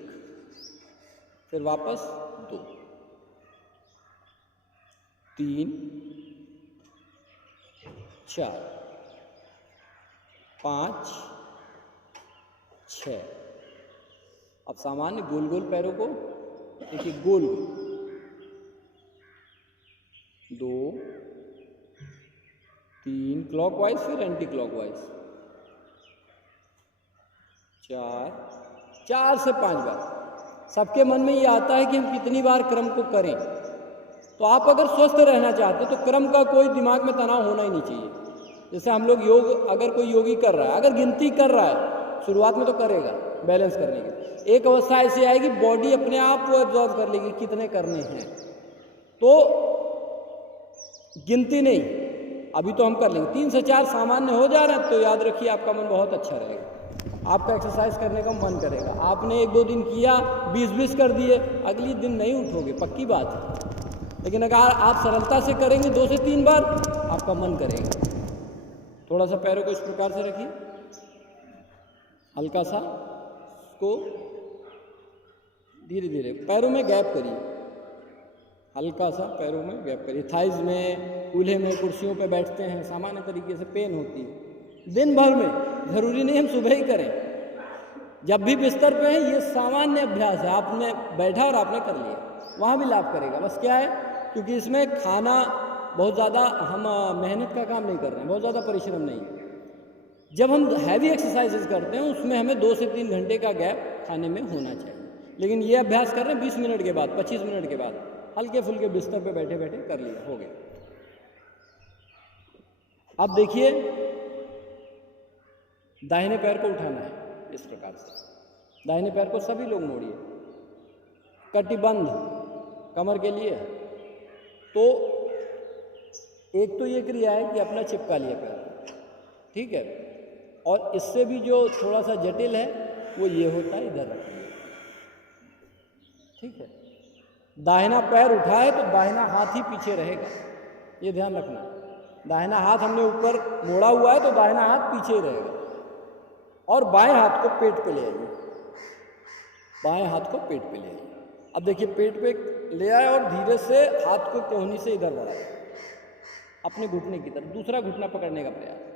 फिर वापस 2, 3, 4, 5, 6। अब सामान्य गोल गोल पैरों को देखिए, गोल 2, 3 क्लॉकवाइज, फिर एंटी क्लॉकवाइज 4 से 5 बार। सबके मन में ये आता है कि हम कितनी बार क्रम को करें। तो आप अगर स्वस्थ रहना चाहते हैं तो क्रम का कोई दिमाग में तनाव होना ही नहीं चाहिए। जैसे हम लोग योग, अगर कोई योगी कर रहा है, अगर गिनती कर रहा है, शुरुआत में तो करेगा बैलेंस करने के, एक अवस्था ऐसी आएगी बॉडी अपने आप को एब्जॉर्व कर लेगी कितने करने हैं, तो गिनती नहीं, अभी तो हम कर लेंगे। 3 से 4 सामान्य हो जा रहे हैं तो याद रखिए आपका मन बहुत अच्छा रहेगा, आपका एक्सरसाइज करने का मन करेगा। आपने 1-2 दिन किया, 20-20 कर दिए, अगली दिन नहीं उठोगे, पक्की बात है। लेकिन अगर आप सरलता से करेंगे 2 से 3 बार, आपका मन करेगा। थोड़ा सा पैरों को इस प्रकार से रखिए, हल्का सा को धीरे धीरे पैरों में गैप करिए, हल्का सा पैरों में गैप करिए। थाइज में, कूल्हे में, कुर्सियों पे बैठते हैं, सामान्य तरीके से पेन होती है दिन भर में, जरूरी नहीं हम सुबह ही करें, जब भी बिस्तर पे हैं। ये सामान्य अभ्यास है, आपने बैठा और आपने कर लिया, वहाँ भी लाभ करेगा। बस क्या है, क्योंकि इसमें खाना बहुत ज़्यादा, हम मेहनत का काम नहीं कर रहे हैं, बहुत ज़्यादा परिश्रम नहीं। जब हम हैवी एक्सरसाइजेज करते हैं उसमें हमें 2 से 3 घंटे का गैप खाने में होना चाहिए। लेकिन ये अभ्यास कर रहे हैं 20 मिनट के बाद, 25 मिनट के बाद, हल्के फुल्के बिस्तर पे बैठे बैठे कर लिया, हो गया। अब देखिए, दाहिने पैर को उठाना है इस प्रकार से। दाहिने पैर को सभी लोग मोड़िए, कटिबंध कमर के लिए। तो एक तो ये क्रिया है कि अपना चिपका लिया पैर, ठीक है। और इससे भी जो थोड़ा सा जटिल है वो ये होता है, इधर रखिए, ठीक है। दाहिना पैर उठाए तो दाहिना हाथ ही पीछे रहेगा, ये ध्यान रखना। दाहिना हाथ हमने ऊपर मोड़ा हुआ है तो दाहिना हाथ पीछे ही रहेगा। और बाएं हाथ को पेट पे ले आइए, बाएं हाथ को पेट पे ले आइए। अब देखिए, पेट पे ले आए और धीरे से हाथ को कोहनी से इधर बढ़ाए, अपने घुटने की तरफ, दूसरा घुटना पकड़ने का प्रयास।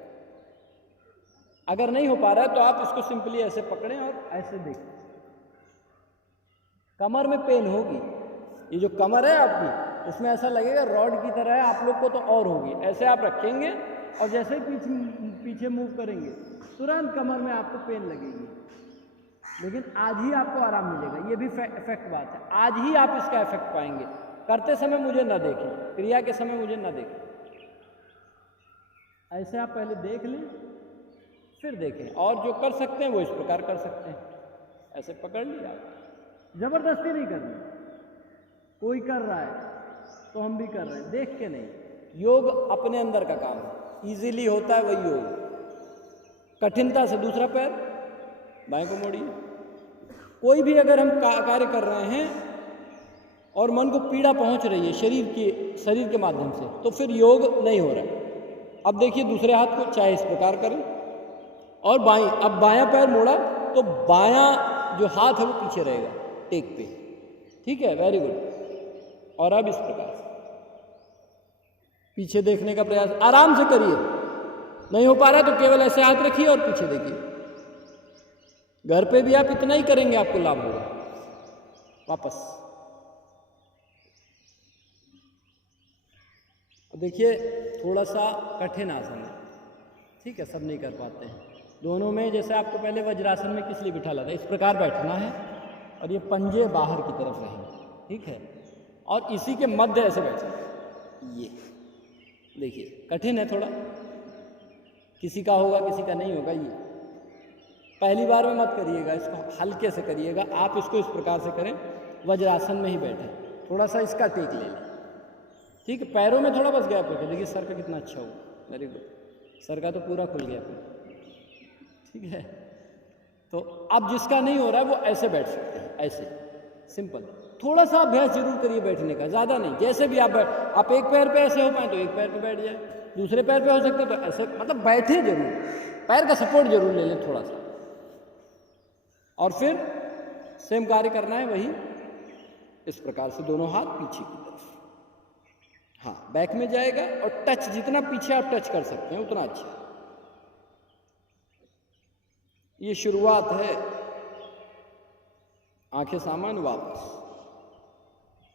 अगर नहीं हो पा रहा है तो आप इसको सिंपली ऐसे पकड़ें और ऐसे देखें। कमर में पेन होगी, ये जो कमर है आपकी, इसमें ऐसा लगेगा रॉड की तरह है, आप लोग को तो और होगी। ऐसे आप रखेंगे और जैसे ही पीछे मूव करेंगे तुरंत कमर में आपको पेन लगेगी। लेकिन आज ही आपको आराम मिलेगा, ये भी इफेक्ट बात है। आज ही आप इसका इफेक्ट पाएंगे। करते समय मुझे ना देखें, क्रिया के समय मुझे ना देखें, ऐसे आप पहले देख लें फिर देखें। और जो कर सकते हैं वो इस प्रकार कर सकते हैं, ऐसे पकड़ लिया, जबरदस्ती नहीं करनी। कोई कर रहा है तो हम भी कर रहे हैं, देख के नहीं। योग अपने अंदर का काम है, इजीली होता है वही योग। कठिनता से दूसरा पैर बाएं को मोड़िए। कोई भी अगर हम कार्य कर रहे हैं और मन को पीड़ा पहुंच रही है शरीर के माध्यम से, तो फिर योग नहीं हो रहा है। अब देखिए, दूसरे हाथ को चाहे इस प्रकार करें और बाएं, अब बायां पैर मोड़ा तो बायां जो हाथ है वो पीछे रहेगा टेक पे, ठीक है, वेरी गुड। और अब इस प्रकार से पीछे देखने का प्रयास आराम से करिए। नहीं हो पा रहा तो केवल ऐसे हाथ रखिए और पीछे देखिए। घर पे भी आप इतना ही करेंगे, आपको लाभ होगा। वापस देखिए, थोड़ा सा कठिन आसन है, ठीक है, सब नहीं कर पाते हैं। दोनों में जैसे आपको पहले वज्रासन में किस लिए बिठाला था, इस प्रकार बैठना है और ये पंजे बाहर की तरफ रहेंगे, ठीक है। और इसी के मध्य ऐसे बैठना है। ये देखिए, कठिन है थोड़ा, किसी का होगा किसी का नहीं होगा। ये पहली बार में मत करिएगा, इसको हल्के से करिएगा। आप इसको इस प्रकार से करें, वज्रासन में ही बैठे, थोड़ा सा इसका टेक ले लें, ठीक है। पैरों में थोड़ा बस गैप रखें। देखिए सर पे कितना अच्छा हो, वेरी गुड। सर का तो पूरा खुल गया, ठीक है। तो अब जिसका नहीं हो रहा है वो ऐसे बैठ सकते हैं, ऐसे सिंपल। थोड़ा सा अभ्यास जरूर करिए बैठने का, ज़्यादा नहीं। जैसे भी आप एक पैर पे ऐसे हो पाए तो एक पैर पे बैठ जाए, दूसरे पैर पे हो सकते तो ऐसे, मतलब बैठे जरूर, पैर का सपोर्ट जरूर ले लें थोड़ा सा। और फिर सेम कार्य करना है वही, इस प्रकार से दोनों हाथ पीछे की तरफ, हाँ बैक में जाएगा। और टच, जितना पीछे आप टच कर सकते हैं उतना अच्छा। ये शुरुआत है। आंखें सामान्य, वापस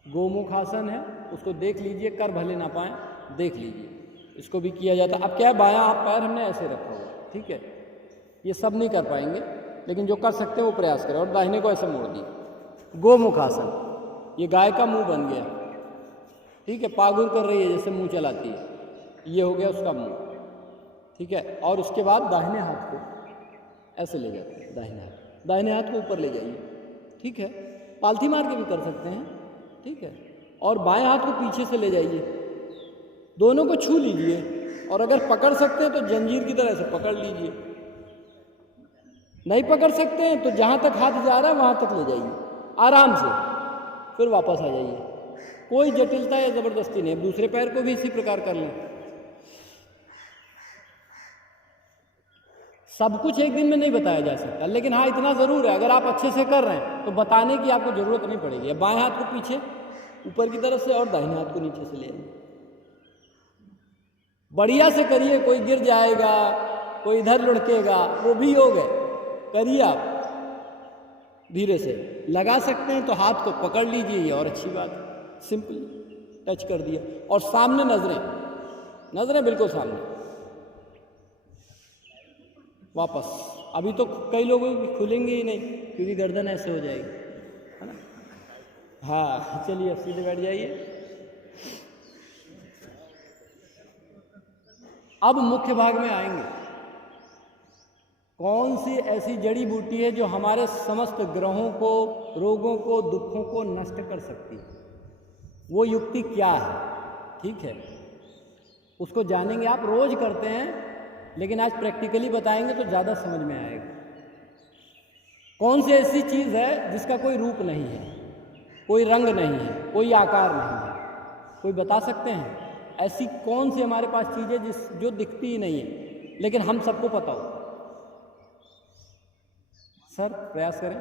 गोमुख आसन है, उसको देख लीजिए, कर भले ना पाए देख लीजिए, इसको भी किया जाता। अब क्या है, बायां हाथ पैर हमने ऐसे रखा हुआ, ठीक है। ये सब नहीं कर पाएंगे, लेकिन जो कर सकते हैं वो प्रयास करें। और दाहिने को ऐसे मोड़ दिए, गोमुख आसन। ये गाय का मुंह बन गया, ठीक है, पागुर कर रही है जैसे मुंह चलाती है, ये हो गया उसका मुंह, ठीक है। और उसके बाद दाहिने हाथ को ऐसे ले जाते हैं, दाहिने हाथ को ऊपर ले जाइए, ठीक है। पालथी मार के भी कर सकते हैं, ठीक है। और बाएं हाथ को पीछे से ले जाइए, दोनों को छू लीजिए। और अगर पकड़ सकते हैं तो जंजीर की तरह से पकड़ लीजिए, नहीं पकड़ सकते हैं तो जहां तक हाथ जा रहा है वहां तक ले जाइए आराम से, फिर वापस आ जाइए। कोई जटिलता या जबरदस्ती नहीं। दूसरे पैर को भी इसी प्रकार कर लें। सब कुछ एक दिन में नहीं बताया जा सकता, लेकिन हाँ इतना जरूर है, अगर आप अच्छे से कर रहे हैं तो बताने की आपको जरूरत नहीं पड़ेगी। बाएं हाथ को पीछे ऊपर की तरफ से और दाहिने हाथ को नीचे से ले आइए, बढ़िया से करिए। कोई गिर जाएगा, कोई इधर लुढ़केगा, वो भी योग है। करिए आप धीरे से। लगा सकते हैं तो हाथ को पकड़ लीजिए, ये और अच्छी बात है। सिंपल टच कर दिया। और सामने नजरें बिल्कुल सामने, वापस। अभी तो कई लोगों की खुलेंगे ही नहीं क्योंकि गर्दन ऐसे हो जाएगी, है ना। हाँ चलिए अब सीधे बैठ जाइए। अब मुख्य भाग में आएंगे। कौन सी ऐसी जड़ी बूटी है जो हमारे समस्त ग्रहों को, रोगों को, दुखों को नष्ट कर सकती है? वो युक्ति क्या है, ठीक है, उसको जानेंगे। आप रोज करते हैं, लेकिन आज प्रैक्टिकली बताएंगे तो ज़्यादा समझ में आएगा। कौन सी ऐसी चीज़ है जिसका कोई रूप नहीं है, कोई रंग नहीं है, कोई आकार नहीं है? कोई बता सकते हैं ऐसी कौन सी हमारे पास चीज़ है जो दिखती ही नहीं है लेकिन हम सबको पता हो? सर प्रयास करें।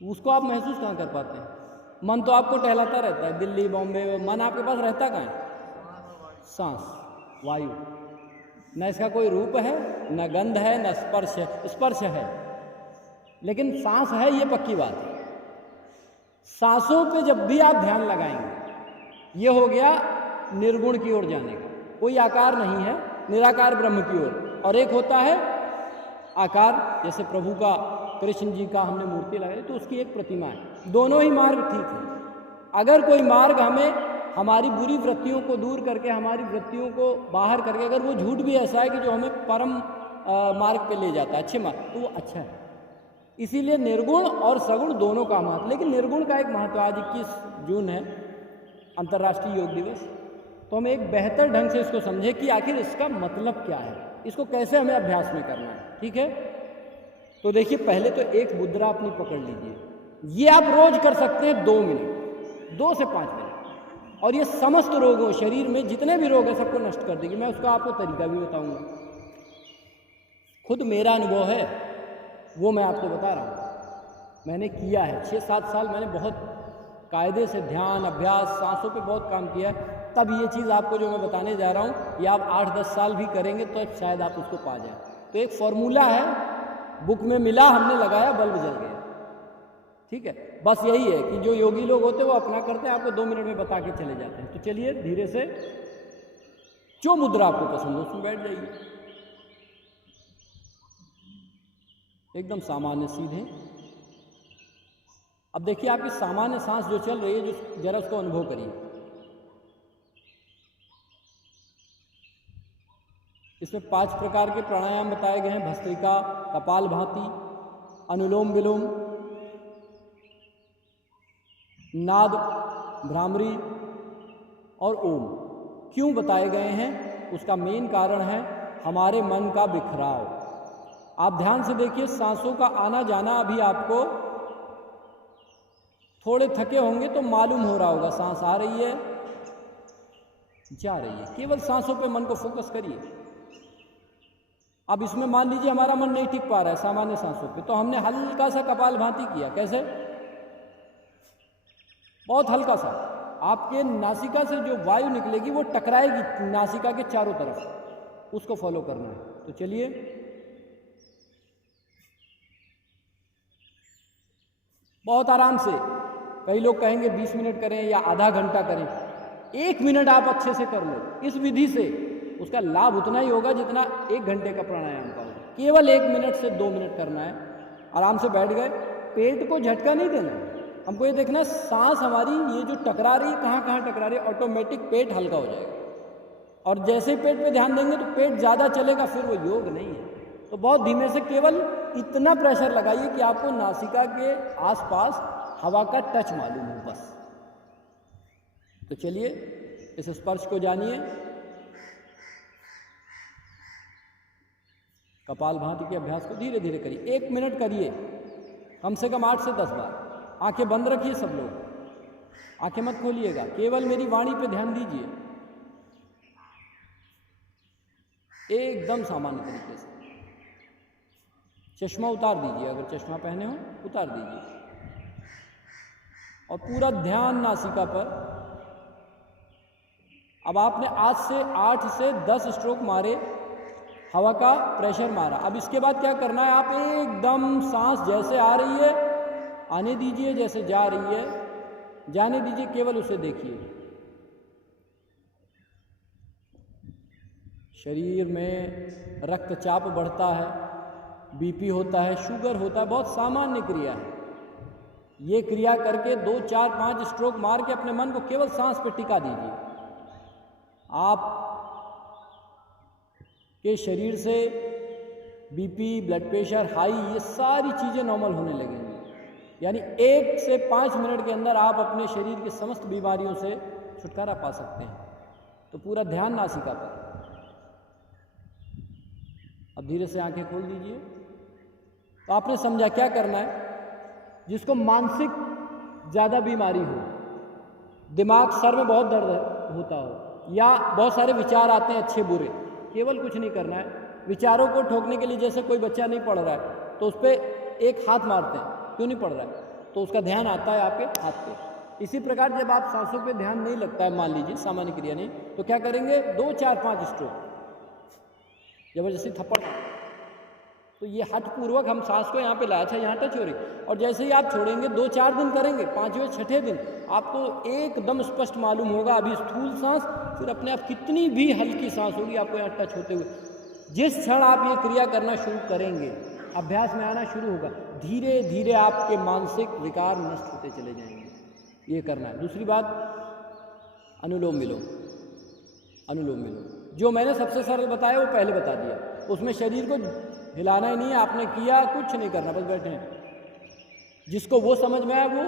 उसको आप महसूस कहाँ कर पाते हैं? मन तो आपको टहलाता रहता है, दिल्ली बॉम्बे, मन आपके पास रहता कहाँ है? सांस, वायु। न इसका कोई रूप है, न गंध है, न स्पर्श है। स्पर्श है लेकिन सांस है, ये पक्की बात है। सांसों पे जब भी आप ध्यान लगाएंगे, ये हो गया निर्गुण की ओर जाने का। कोई आकार नहीं है, निराकार ब्रह्म की ओर। और एक होता है आकार, जैसे प्रभु का, कृष्ण जी का हमने मूर्ति लगाई तो उसकी एक प्रतिमा है। दोनों ही मार्ग ठीक है। अगर कोई मार्ग हमें हमारी बुरी वृत्तियों को दूर करके, हमारी वृत्तियों को बाहर करके, अगर वो झूठ भी ऐसा है कि जो हमें परम मार्ग पे ले जाता है, अच्छे मार्ग, तो वो अच्छा है। इसीलिए निर्गुण और सगुण दोनों का महत्व। लेकिन निर्गुण का एक महत्व, आज 21 जून है अंतर्राष्ट्रीय योग दिवस, तो हम एक बेहतर ढंग से इसको समझे कि आखिर इसका मतलब क्या है, इसको कैसे हमें अभ्यास में करना है, ठीक है। तो देखिए, पहले तो एक मुद्रा अपनी पकड़ लीजिए। ये आप रोज कर सकते हैं 2 मिनट, 2 से 5 मिनट, और ये समस्त रोगों, शरीर में जितने भी रोग हैं सबको नष्ट कर देगी। मैं उसका आपको तरीका भी बताऊंगा, खुद मेरा अनुभव है वो मैं आपको बता रहा हूँ। मैंने किया है 6-7 साल, मैंने बहुत कायदे से ध्यान, अभ्यास, सांसों पे बहुत काम किया है। तब ये चीज़ आपको जो मैं बताने जा रहा हूँ, ये आप 8-10 साल भी करेंगे तो शायद आप उसको पा जाए। तो एक फॉर्मूला है, बुक में मिला, हमने लगाया, बल्ब जल गया, ठीक है। बस यही है कि जो योगी लोग होते हैं वो अपना करते हैं, आपको 2 मिनट में बता के चले जाते हैं। तो चलिए धीरे से, जो मुद्रा आपको पसंद हो उसमें बैठ जाइए, एकदम सामान्य सीधे। अब देखिए, आपकी सामान्य सांस जो चल रही है, जो जरा उसको अनुभव करिए। इसमें 5 प्रकार के प्राणायाम बताए गए हैं: भस्त्रिका, कपालभाति, अनुलोम विलोम, नाद, भ्रामरी और ओम। क्यों बताए गए हैं? उसका मेन कारण है हमारे मन का बिखराव। आप ध्यान से देखिए, सांसों का आना जाना अभी आपको थोड़े थके होंगे तो मालूम हो रहा होगा, सांस आ रही है, जा रही है। केवल सांसों पे मन को फोकस करिए। अब इसमें मान लीजिए हमारा मन नहीं टिक पा रहा है सामान्य सांसों पे, तो हमने हल्का सा कपालभाति किया। कैसे? बहुत हल्का सा। आपके नासिका से जो वायु निकलेगी वो टकराएगी नासिका के चारों तरफ, उसको फॉलो करना है। तो चलिए, बहुत आराम से। कई लोग कहेंगे 20 मिनट करें या आधा घंटा करें, 1 मिनट आप अच्छे से कर लो इस विधि से, उसका लाभ उतना ही होगा जितना 1 घंटे का प्राणायाम का होगा। केवल 1 मिनट से 2 मिनट करना है। आराम से बैठ गए, पेट को झटका नहीं देना है, हमको ये देखना है सांस हमारी ये जो टकरा रही है कहाँ कहाँ टकरा रही है, ऑटोमेटिक पेट हल्का हो जाएगा। और जैसे ही पेट पे ध्यान देंगे तो पेट ज़्यादा चलेगा, फिर वो योग नहीं है। तो बहुत धीमे से केवल इतना प्रेशर लगाइए कि आपको नासिका के आसपास हवा का टच मालूम हो, बस। तो चलिए, इस स्पर्श को जानिए। कपालभाति के अभ्यास को धीरे धीरे करिए, 1 मिनट करिए, कम से कम 8 से 10 बार। आंखें बंद रखिए सब लोग, आंखें मत खोलिएगा, केवल मेरी वाणी पे ध्यान दीजिए, एकदम सामान्य तरीके से। चश्मा उतार दीजिए, अगर चश्मा पहने हो उतार दीजिए, और पूरा ध्यान नासिका पर। अब आपने आज से 8 से 10 स्ट्रोक मारे, हवा का प्रेशर मारा। अब इसके बाद क्या करना है, आप एकदम सांस जैसे आ रही है आने दीजिए, जैसे जा रही है जाने दीजिए, केवल उसे देखिए। शरीर में रक्तचाप बढ़ता है, बीपी होता है, शुगर होता है, बहुत सामान्य क्रिया है। ये क्रिया करके 2, 4, 5 स्ट्रोक मार के अपने मन को केवल सांस पे टिका दीजिए। आप के शरीर से बीपी, ब्लड प्रेशर, हाई, ये सारी चीज़ें नॉर्मल होने लगेंगी। यानी 1 से 5 मिनट के अंदर आप अपने शरीर की समस्त बीमारियों से छुटकारा पा सकते हैं। तो पूरा ध्यान नासिका पर। अब धीरे से आंखें खोल दीजिए। तो आपने समझा क्या करना है। जिसको मानसिक ज़्यादा बीमारी हो, दिमाग, सर में बहुत दर्द होता हो, या बहुत सारे विचार आते हैं अच्छे बुरे, केवल कुछ नहीं करना है। विचारों को ठोकने के लिए जैसे कोई बच्चा नहीं पढ़ रहा है तो उस पर एक हाथ मारते हैं, क्यों नहीं पढ़ रहा है, तो उसका ध्यान आता है आपके हाथ पे। इसी प्रकार जब आप सांसों पे ध्यान नहीं लगता है, मान लीजिए सामान्य क्रिया नहीं, तो क्या करेंगे, 2, 4, 5 स्ट्रोक जबरदस्ती थप्पड़, तो ये हठपूर्वक हम सांस को यहाँ पे लाया, अच्छा यहाँ टच हो रही, और जैसे ही आप छोड़ेंगे 2, 4 दिन करेंगे, 5वें 6ठे दिन आपको एकदम स्पष्ट मालूम होगा। अभी स्थूल सांस, फिर अपने आप कितनी भी हल्की सांस होगी आपको यहाँ टच होते हुए। जिस क्षण आप ये क्रिया करना शुरू करेंगे, अभ्यास में आना शुरू होगा, धीरे धीरे आपके मानसिक विकार नष्ट होते चले जाएंगे। ये करना है। दूसरी बात, अनुलोम विलोम। अनुलोम विलोम जो मैंने सबसे सरल बताया वो पहले बता दिया, उसमें शरीर को हिलाना ही नहीं है, आपने किया कुछ नहीं करना, बस बैठे हैं। जिसको वो समझ में आए वो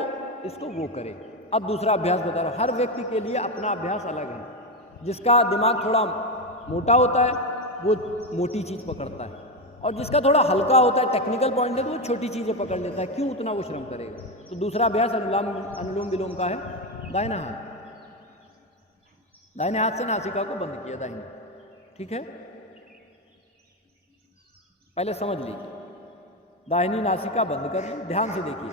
इसको वो करे। अब दूसरा अभ्यास बता रहा हूँ, हर व्यक्ति के लिए अपना अभ्यास अलग है। जिसका दिमाग थोड़ा मोटा होता है वो मोटी चीज़ पकड़ता है, और जिसका थोड़ा हल्का होता है, टेक्निकल पॉइंट है, तो वो छोटी चीज़ें पकड़ लेता है। क्यों उतना वो श्रम करेगा। तो दूसरा अभ्यास अनुलोम विलोम का है। दाहिना हाथ, दाहिने हाथ से नासिका को बंद किया, दाहिने, ठीक है। पहले समझ लीजिए, दाहिनी नासिका बंद करिए, ध्यान से देखिए।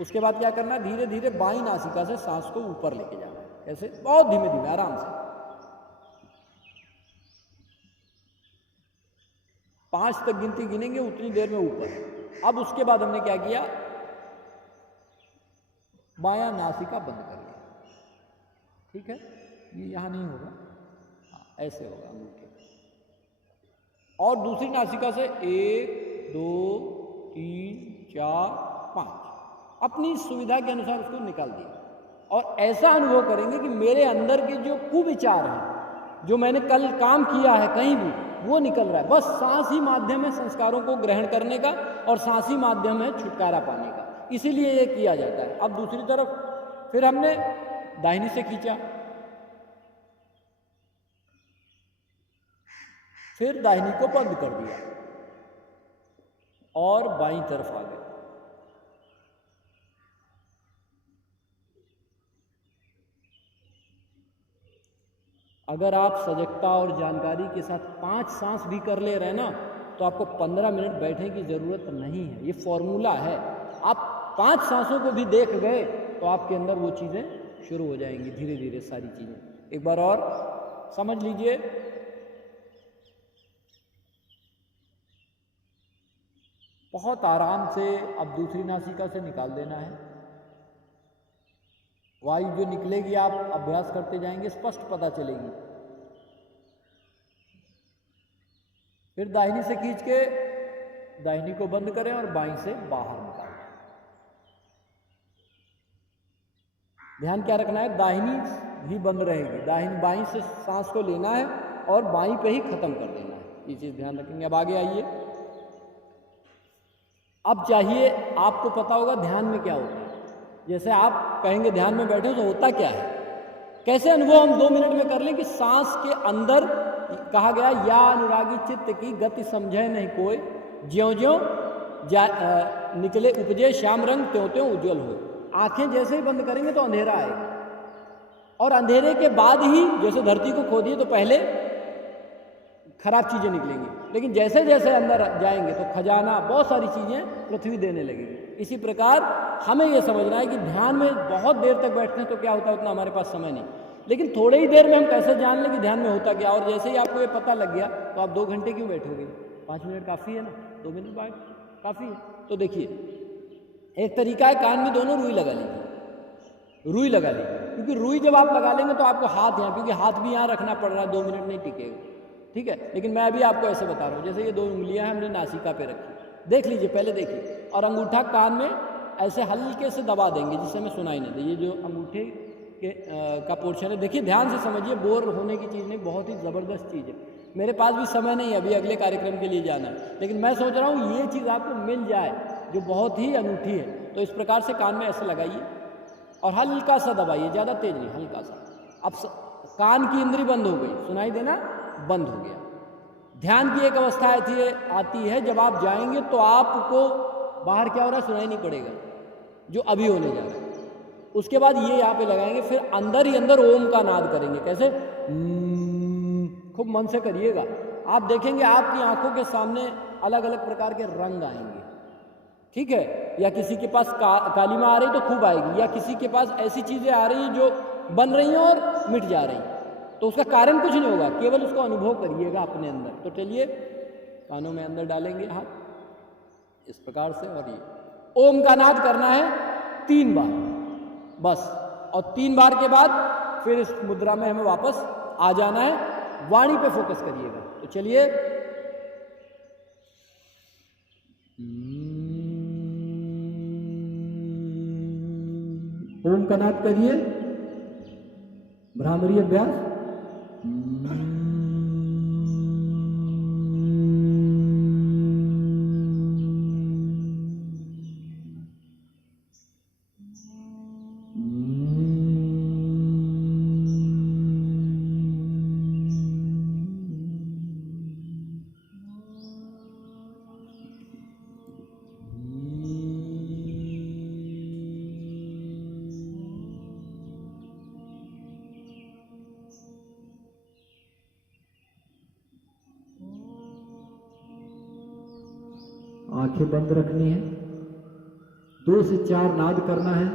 उसके बाद क्या करना है, धीरे धीरे बाईं नासिका से सांस को ऊपर लेके जाना है। कैसे, बहुत धीमे धीमे आराम से। 5 तक गिनती गिनेंगे, उतनी देर में ऊपर। अब उसके बाद हमने क्या किया, बायां नासिका बंद कर लिया, ठीक है। ये यहां नहीं होगा, ऐसे होगा अंगूठे, और दूसरी नासिका से 1, 2, 3, 4, 5 अपनी सुविधा के अनुसार उसको निकाल दिया। और ऐसा अनुभव करेंगे कि मेरे अंदर के जो कुविचार हैं, जो मैंने कल काम किया है कहीं भी, वो निकल रहा है। बस सांस ही माध्यम है संस्कारों को ग्रहण करने का, और सांस ही माध्यम है छुटकारा पाने का, इसीलिए ये किया जाता है। अब दूसरी तरफ फिर हमने दाहिनी से खींचा, फिर दाहिनी को बंद कर दिया, और बाईं तरफ आ गए। अगर आप सजगता और जानकारी के साथ 5 सांस भी कर ले रहे ना, तो आपको 15 मिनट बैठने की ज़रूरत नहीं है। ये फॉर्मूला है। आप 5 सांसों को भी देख गए तो आपके अंदर वो चीज़ें शुरू हो जाएंगी धीरे धीरे सारी चीज़ें। एक बार और समझ लीजिए। बहुत आराम से अब दूसरी नासिका से निकाल देना है। वायु जो निकलेगी आप अभ्यास करते जाएंगे, स्पष्ट पता चलेगी। फिर दाहिनी से खींच के दाहिनी को बंद करें और बाईं से बाहर निकालें। ध्यान क्या रखना है, दाहिनी ही बंद रहेगी, दाहिनी बाईं से सांस को लेना है और बाईं पे ही खत्म कर देना है। ये चीज ध्यान रखेंगे। अब आगे आइए। अब चाहिए, आपको पता होगा ध्यान में क्या होता है। जैसे आप कहेंगे ध्यान में बैठे हो तो होता क्या है, कैसे अनुभव हम 2 मिनट में कर लें कि सांस के अंदर कहा गया या अनुरागी चित्त की गति समझे नहीं कोई, ज्यों ज्यों निकले उपजे श्याम रंग त्यों त्यों उज्जवल हो। आंखें जैसे ही बंद करेंगे तो अंधेरा आएगा, और अंधेरे के बाद ही जैसे धरती को खोदिए तो पहले खराब चीजें निकलेंगी, लेकिन जैसे जैसे अंदर जाएंगे तो खजाना, बहुत सारी चीजें पृथ्वी देने लगेगी। इसी प्रकार हमें यह समझना है कि ध्यान में बहुत देर तक बैठते हैं तो क्या होता है, उतना हमारे पास समय नहीं, लेकिन थोड़ी ही देर में हम कैसे जान लें कि ध्यान में होता क्या। और जैसे ही आपको ये पता लग गया तो आप 2 घंटे क्यों बैठोगे, 5 मिनट काफ़ी है ना, 2 मिनट बाद काफ़ी है। तो देखिए, एक तरीका है, कान में दोनों रुई लगा लीजिए, रुई लगा लीजिए, क्योंकि रुई जब आप लगा लेंगे तो आपको हाथ यहाँ, क्योंकि हाथ भी यहाँ रखना पड़ रहा है, 2 मिनट नहीं टिकेगा, ठीक है। लेकिन मैं अभी आपको ऐसे बता रहा हूँ, जैसे ये 2 उंगलियां हमने नासिका पे रखी, देख लीजिए, पहले देखिए, और अंगूठा कान में ऐसे हल्के से दबा देंगे जिससे हमें सुनाई नहीं दे। ये जो अंगूठे के का पोर्शन है, देखिए ध्यान से समझिए, बोर होने की चीज़ नहीं, बहुत ही ज़बरदस्त चीज़ है। मेरे पास भी समय नहीं है अभी अगले कार्यक्रम के लिए जाना है, लेकिन मैं सोच रहा हूँ ये चीज़ आपको मिल जाए जो बहुत ही अनूठी है। तो इस प्रकार से कान में ऐसे लगाइए और हल्का सा दबाइए, ज़्यादा तेज नहीं, हल्का सा। अब कान की इंद्री बंद हो गई, सुनाई देना बंद हो गया। ध्यान की एक अवस्था आती है जब आप जाएंगे तो आपको बाहर क्या हो रहा है सुनाई नहीं पड़ेगा, जो अभी होने जा रहा है। उसके बाद ये यहाँ पे लगाएंगे, फिर अंदर ही अंदर ओम का नाद करेंगे। कैसे? खूब मन से करिएगा, आप देखेंगे आपकी आंखों के सामने अलग अलग प्रकार के रंग आएंगे, ठीक है। या किसी के पास कालीमा आ रही तो खूब आएगी, या किसी के पास ऐसी चीजें आ रही जो बन रही हैं और मिट जा रही, तो उसका कारण कुछ नहीं होगा, केवल उसको अनुभव करिएगा अपने अंदर। तो चलिए, कानों में अंदर डालेंगे हाथ इस प्रकार से, और ये ओम का नाद करना है 3 बार बस, और 3 बार के बाद फिर इस मुद्रा में हमें वापस आ जाना है। वाणी पे फोकस करिएगा। तो चलिए, ओम का नाद करिए, भ्रामरी अभ्यास। आंखें बंद रखनी है, 2 से 4 नाद करना है,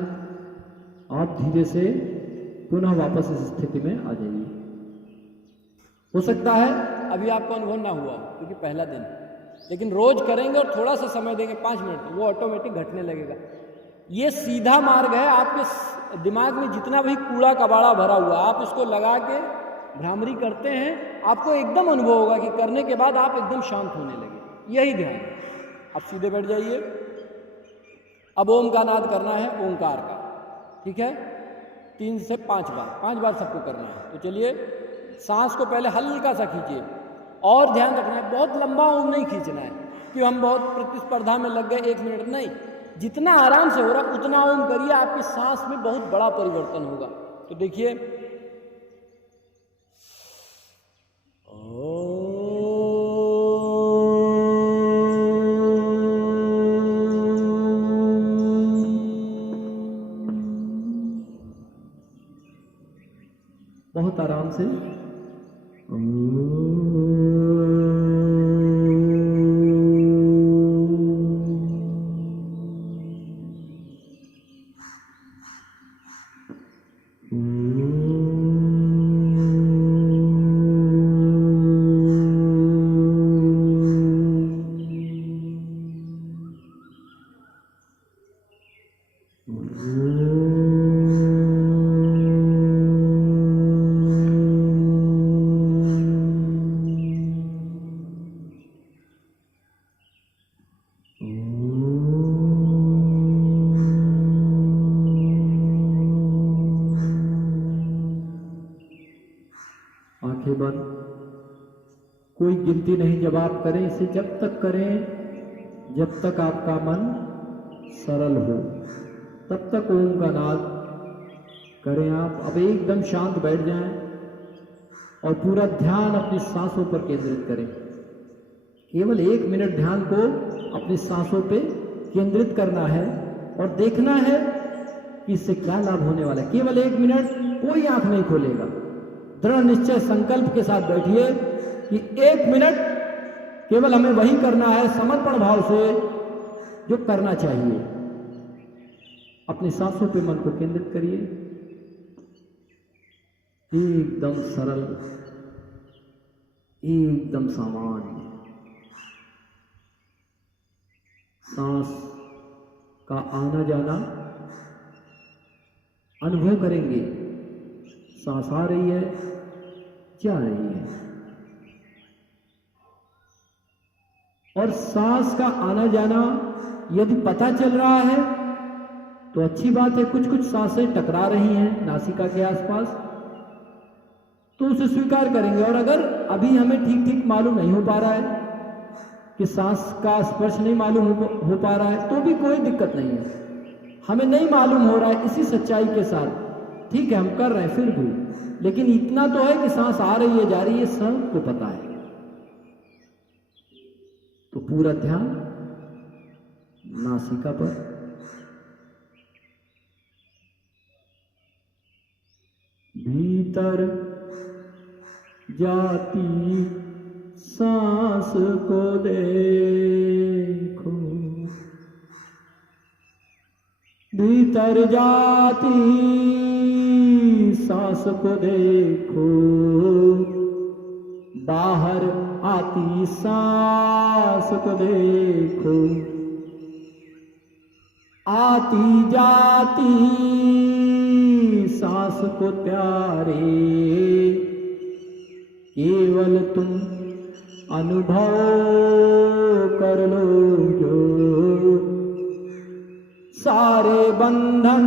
आप धीरे से पुनः वापस इस स्थिति में आ जाइए। हो सकता है अभी आपको अनुभव ना हुआ क्योंकि पहला दिन, लेकिन रोज करेंगे और थोड़ा सा समय देंगे 5 मिनट, वो ऑटोमेटिक घटने लगेगा। ये सीधा मार्ग है, आपके दिमाग में जितना भी कूड़ा कबाड़ा भरा हुआ, आप इसको लगा के भ्रामरी करते हैं, आपको एकदम अनुभव होगा कि करने के बाद आप एकदम शांत होने लगे। यही ध्यान। अब सीधे बैठ जाइए। अब ओम का नाद करना है, ओंकार का, ठीक है। 3 से 5 बार सबको करना है। तो चलिए, सांस को पहले हल्का सा खींचिए, और ध्यान रखना है बहुत लंबा ओम नहीं खींचना है कि हम बहुत प्रतिस्पर्धा में लग गए 1 मिनट नहीं, जितना आराम से हो रहा उतना ओम करिए, आपकी सांस में बहुत बड़ा परिवर्तन होगा। तो देखिए, बहुत आराम से। आंखें बंद, कोई गिनती नहीं जब आप करें इसे, जब तक करें जब तक आपका मन सरल हो, तब तक ओम का नाद करें आप। अब एकदम शांत बैठ जाएं और पूरा ध्यान अपनी सांसों पर केंद्रित करें। केवल 1 मिनट ध्यान को अपनी सांसों पे केंद्रित करना है और देखना है कि इससे क्या लाभ होने वाला है। केवल 1 मिनट, कोई आंख नहीं खोलेगा। दृढ़ निश्चय संकल्प के साथ बैठिए कि 1 मिनट केवल हमें वही करना है, समर्पण भाव से जो करना चाहिए। अपनी सांसों पे मन को केंद्रित करिए, एकदम सरल, एकदम सामान्य। सांस का आना जाना अनुभव करेंगे। सांस आ रही है, जा रही है, और सांस का आना जाना यदि पता चल रहा है तो अच्छी बात है। कुछ कुछ सांसें टकरा रही हैं नासिका के आसपास, तो उसे स्वीकार करेंगे। और अगर अभी हमें ठीक ठीक मालूम नहीं हो पा रहा है कि सांस का स्पर्श नहीं मालूम हो पा रहा है, तो भी कोई दिक्कत नहीं है। हमें नहीं मालूम हो रहा है, इसी सच्चाई के साथ ठीक है हम कर रहे हैं फिर भी, लेकिन इतना तो है कि सांस आ रही है, जा रही है, सबको पता है। तो पूरा ध्यान नासिका पर, भीतर जाती सांस को देखो, भीतर जाती सांस को देखो, बाहर आती सांस को देखो, आती जाती सांस को प्यारे, केवल तुम अनुभव कर लो जो, सारे बंधन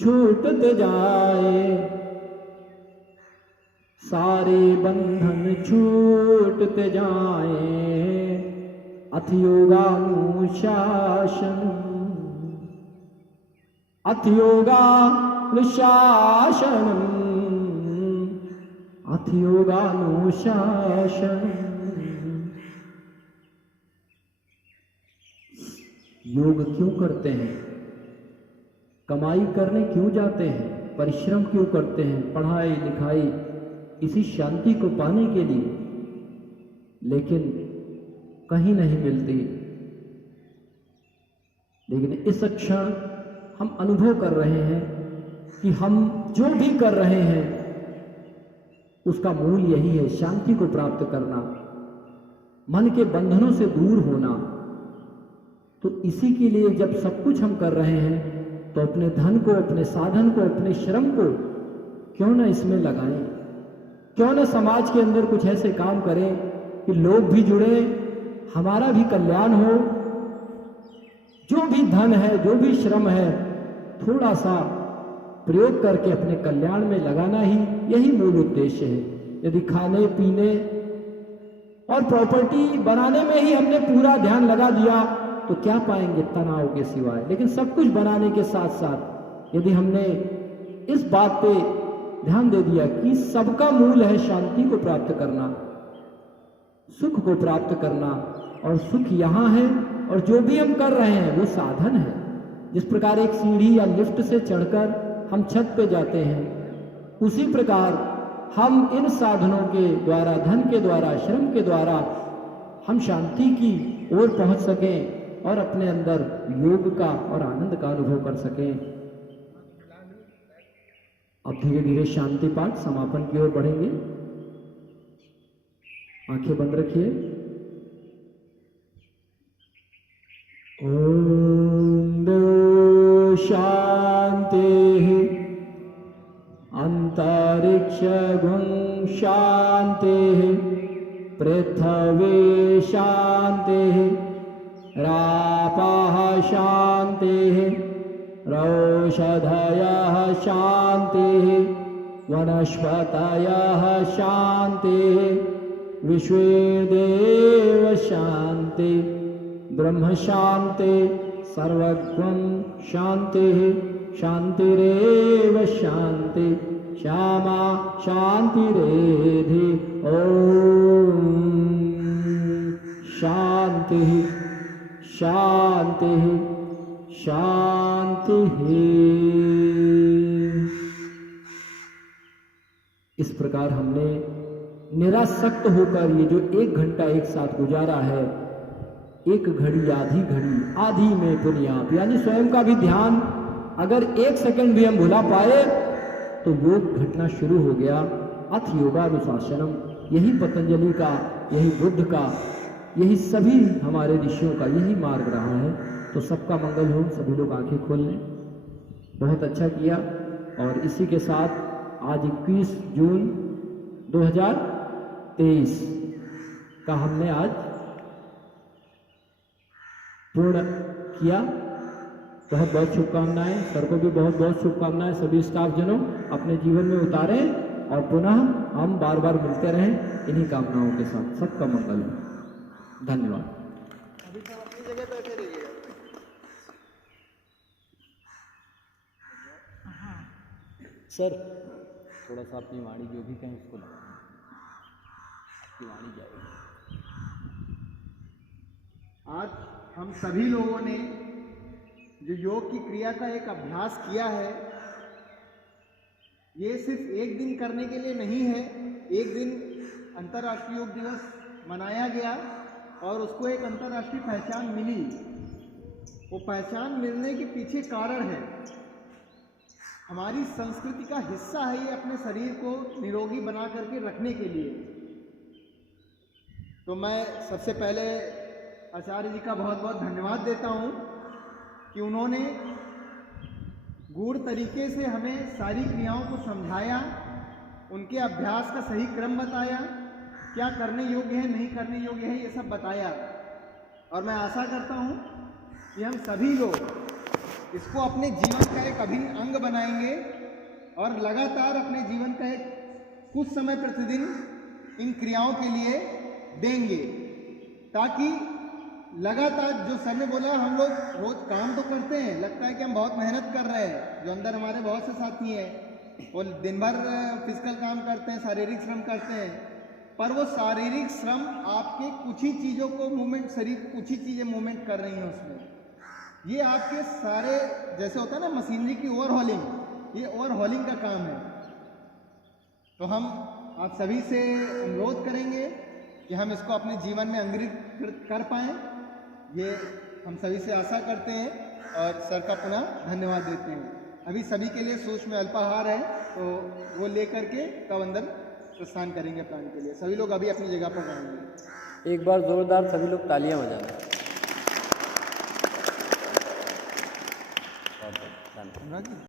छूटते जाए, सारे बंधन छूटते जाए। अथ योगानुशासन, अथ योगानुशासन, अथ योगानुशासन। योग क्यों करते हैं? कमाई करने क्यों जाते हैं? परिश्रम क्यों करते हैं? पढ़ाई लिखाई, इसी शांति को पाने के लिए, लेकिन कहीं नहीं मिलती। लेकिन इस क्षण हम अनुभव कर रहे हैं कि हम जो भी कर रहे हैं उसका मूल यही है, शांति को प्राप्त करना, मन के बंधनों से दूर होना। तो इसी के लिए जब सब कुछ हम कर रहे हैं तो अपने धन को, अपने साधन को, अपने श्रम को क्यों ना इसमें लगाएं, क्यों ना समाज के अंदर कुछ ऐसे काम करें कि लोग भी जुड़े, हमारा भी कल्याण हो। जो भी धन है, जो भी श्रम है, थोड़ा सा प्रयोग करके अपने कल्याण में लगाना ही यही मूल उद्देश्य है। यदि खाने पीने और प्रॉपर्टी बनाने में ही हमने पूरा ध्यान लगा दिया तो क्या पाएंगे तनाव के सिवाय। लेकिन सब कुछ बनाने के साथ साथ यदि हमने इस बात पे ध्यान दे दिया कि सबका मूल है शांति को प्राप्त करना, सुख को प्राप्त करना, और सुख यहाँ है और जो भी हम कर रहे हैं वो साधन है। जिस प्रकार एक सीढ़ी या लिफ्ट से चढ़कर हम छत पे जाते हैं उसी प्रकार हम इन साधनों के द्वारा, धन के द्वारा, श्रम के द्वारा हम शांति की ओर पहुंच सकें और अपने अंदर योग का और आनंद का अनुभव कर सकें। अब धीरे धीरे शांति पाठ समापन की ओर बढ़ेंगे। आंखें बंद रखिए। ओम शांति अंतरिक्षं शांति पृथ्वी शांति रापः शांति रौषधयः शांति वनस्पतयः शांति विश्वे देव शांति ब्रह्म शांति सर्वगं शांति शांतिरेव शांति श्यामा शांतिरेधि। ओम शांति शांति शांति। इस प्रकार हमने निरासक्त होकर ये जो 1 घंटा एक साथ गुजारा है, एक घड़ी आधी में पुण्याप, यानी स्वयं का भी ध्यान अगर 1 सेकंड भी हम भुला पाए तो योग घटना शुरू हो गया। अथ योगानुशासनम, यही पतंजलि का, यही बुद्ध का, यही सभी हमारे ऋषियों का यही मार्ग रहा है। तो सबका मंगल हो, सभी लोग आंखें खोल लें। बहुत अच्छा किया। और इसी के साथ आज 21 जून 2023 का हमने आज पूर्ण किया। बहुत बहुत शुभकामनाएं, सर को भी बहुत बहुत शुभकामनाएं। सभी स्टाफ जनों अपने जीवन में उतारें और पुनः हम बार बार मिलते रहें इन्हीं कामनाओं के साथ। सबका मंगल हो। धन्यवाद। अभी सब अपनी जगह बैठे रहिएगा। सर थोड़ा सा अपनी वाणी जो भी कहें उसको लगाएं, आपकी वाणी जाएगी। आज हम सभी लोगों ने जो योग की क्रिया का एक अभ्यास किया है, ये सिर्फ एक दिन करने के लिए नहीं है। एक दिन अंतर्राष्ट्रीय योग दिवस मनाया गया और उसको एक अंतर्राष्ट्रीय पहचान मिली। वो पहचान मिलने के पीछे कारण है, हमारी संस्कृति का हिस्सा है ये, अपने शरीर को निरोगी बना करके रखने के लिए। तो मैं सबसे पहले आचार्य जी का बहुत बहुत धन्यवाद देता हूँ कि उन्होंने गूढ़ तरीके से हमें सारी क्रियाओं को समझाया, उनके अभ्यास का सही क्रम बताया, क्या करने योग्य है, नहीं करने योग्य है, ये सब बताया। और मैं आशा करता हूँ कि हम सभी लोग इसको अपने जीवन का एक अभिन्न अंग बनाएंगे और लगातार अपने जीवन का एक कुछ समय प्रतिदिन इन क्रियाओं के लिए देंगे, ताकि लगातार, जो सर ने बोला, हम लोग रोज काम तो करते हैं, लगता है कि हम बहुत मेहनत कर रहे हैं। जो अंदर हमारे बहुत से साथी हैं वो दिन भर फिजिकल काम करते हैं, शारीरिक श्रम करते हैं, पर वो शारीरिक श्रम आपके कुछ ही चीज़ों को मूवमेंट, शरीर कुछ ही चीज़ें मूवमेंट कर रही हैं उसमें। ये आपके सारे, जैसे होता है ना मशीनरी की ओवरहॉलिंग, ये ओवरहॉलिंग का काम है। तो हम आप सभी से अनुरोध करेंगे कि हम इसको अपने जीवन में अंगीकृत कर पाएँ, ये हम सभी से आशा करते हैं और सर का पुनः धन्यवाद देते हैं। अभी सभी के लिए सूक्ष्म अल्पाहार है, तो वो लेकर के तब अंदर प्रस्थान करेंगे प्लान के लिए। सभी लोग अभी अपनी जगह पर रहेंगे। एक बार जोरदार सभी लोग तालियां बजाएं।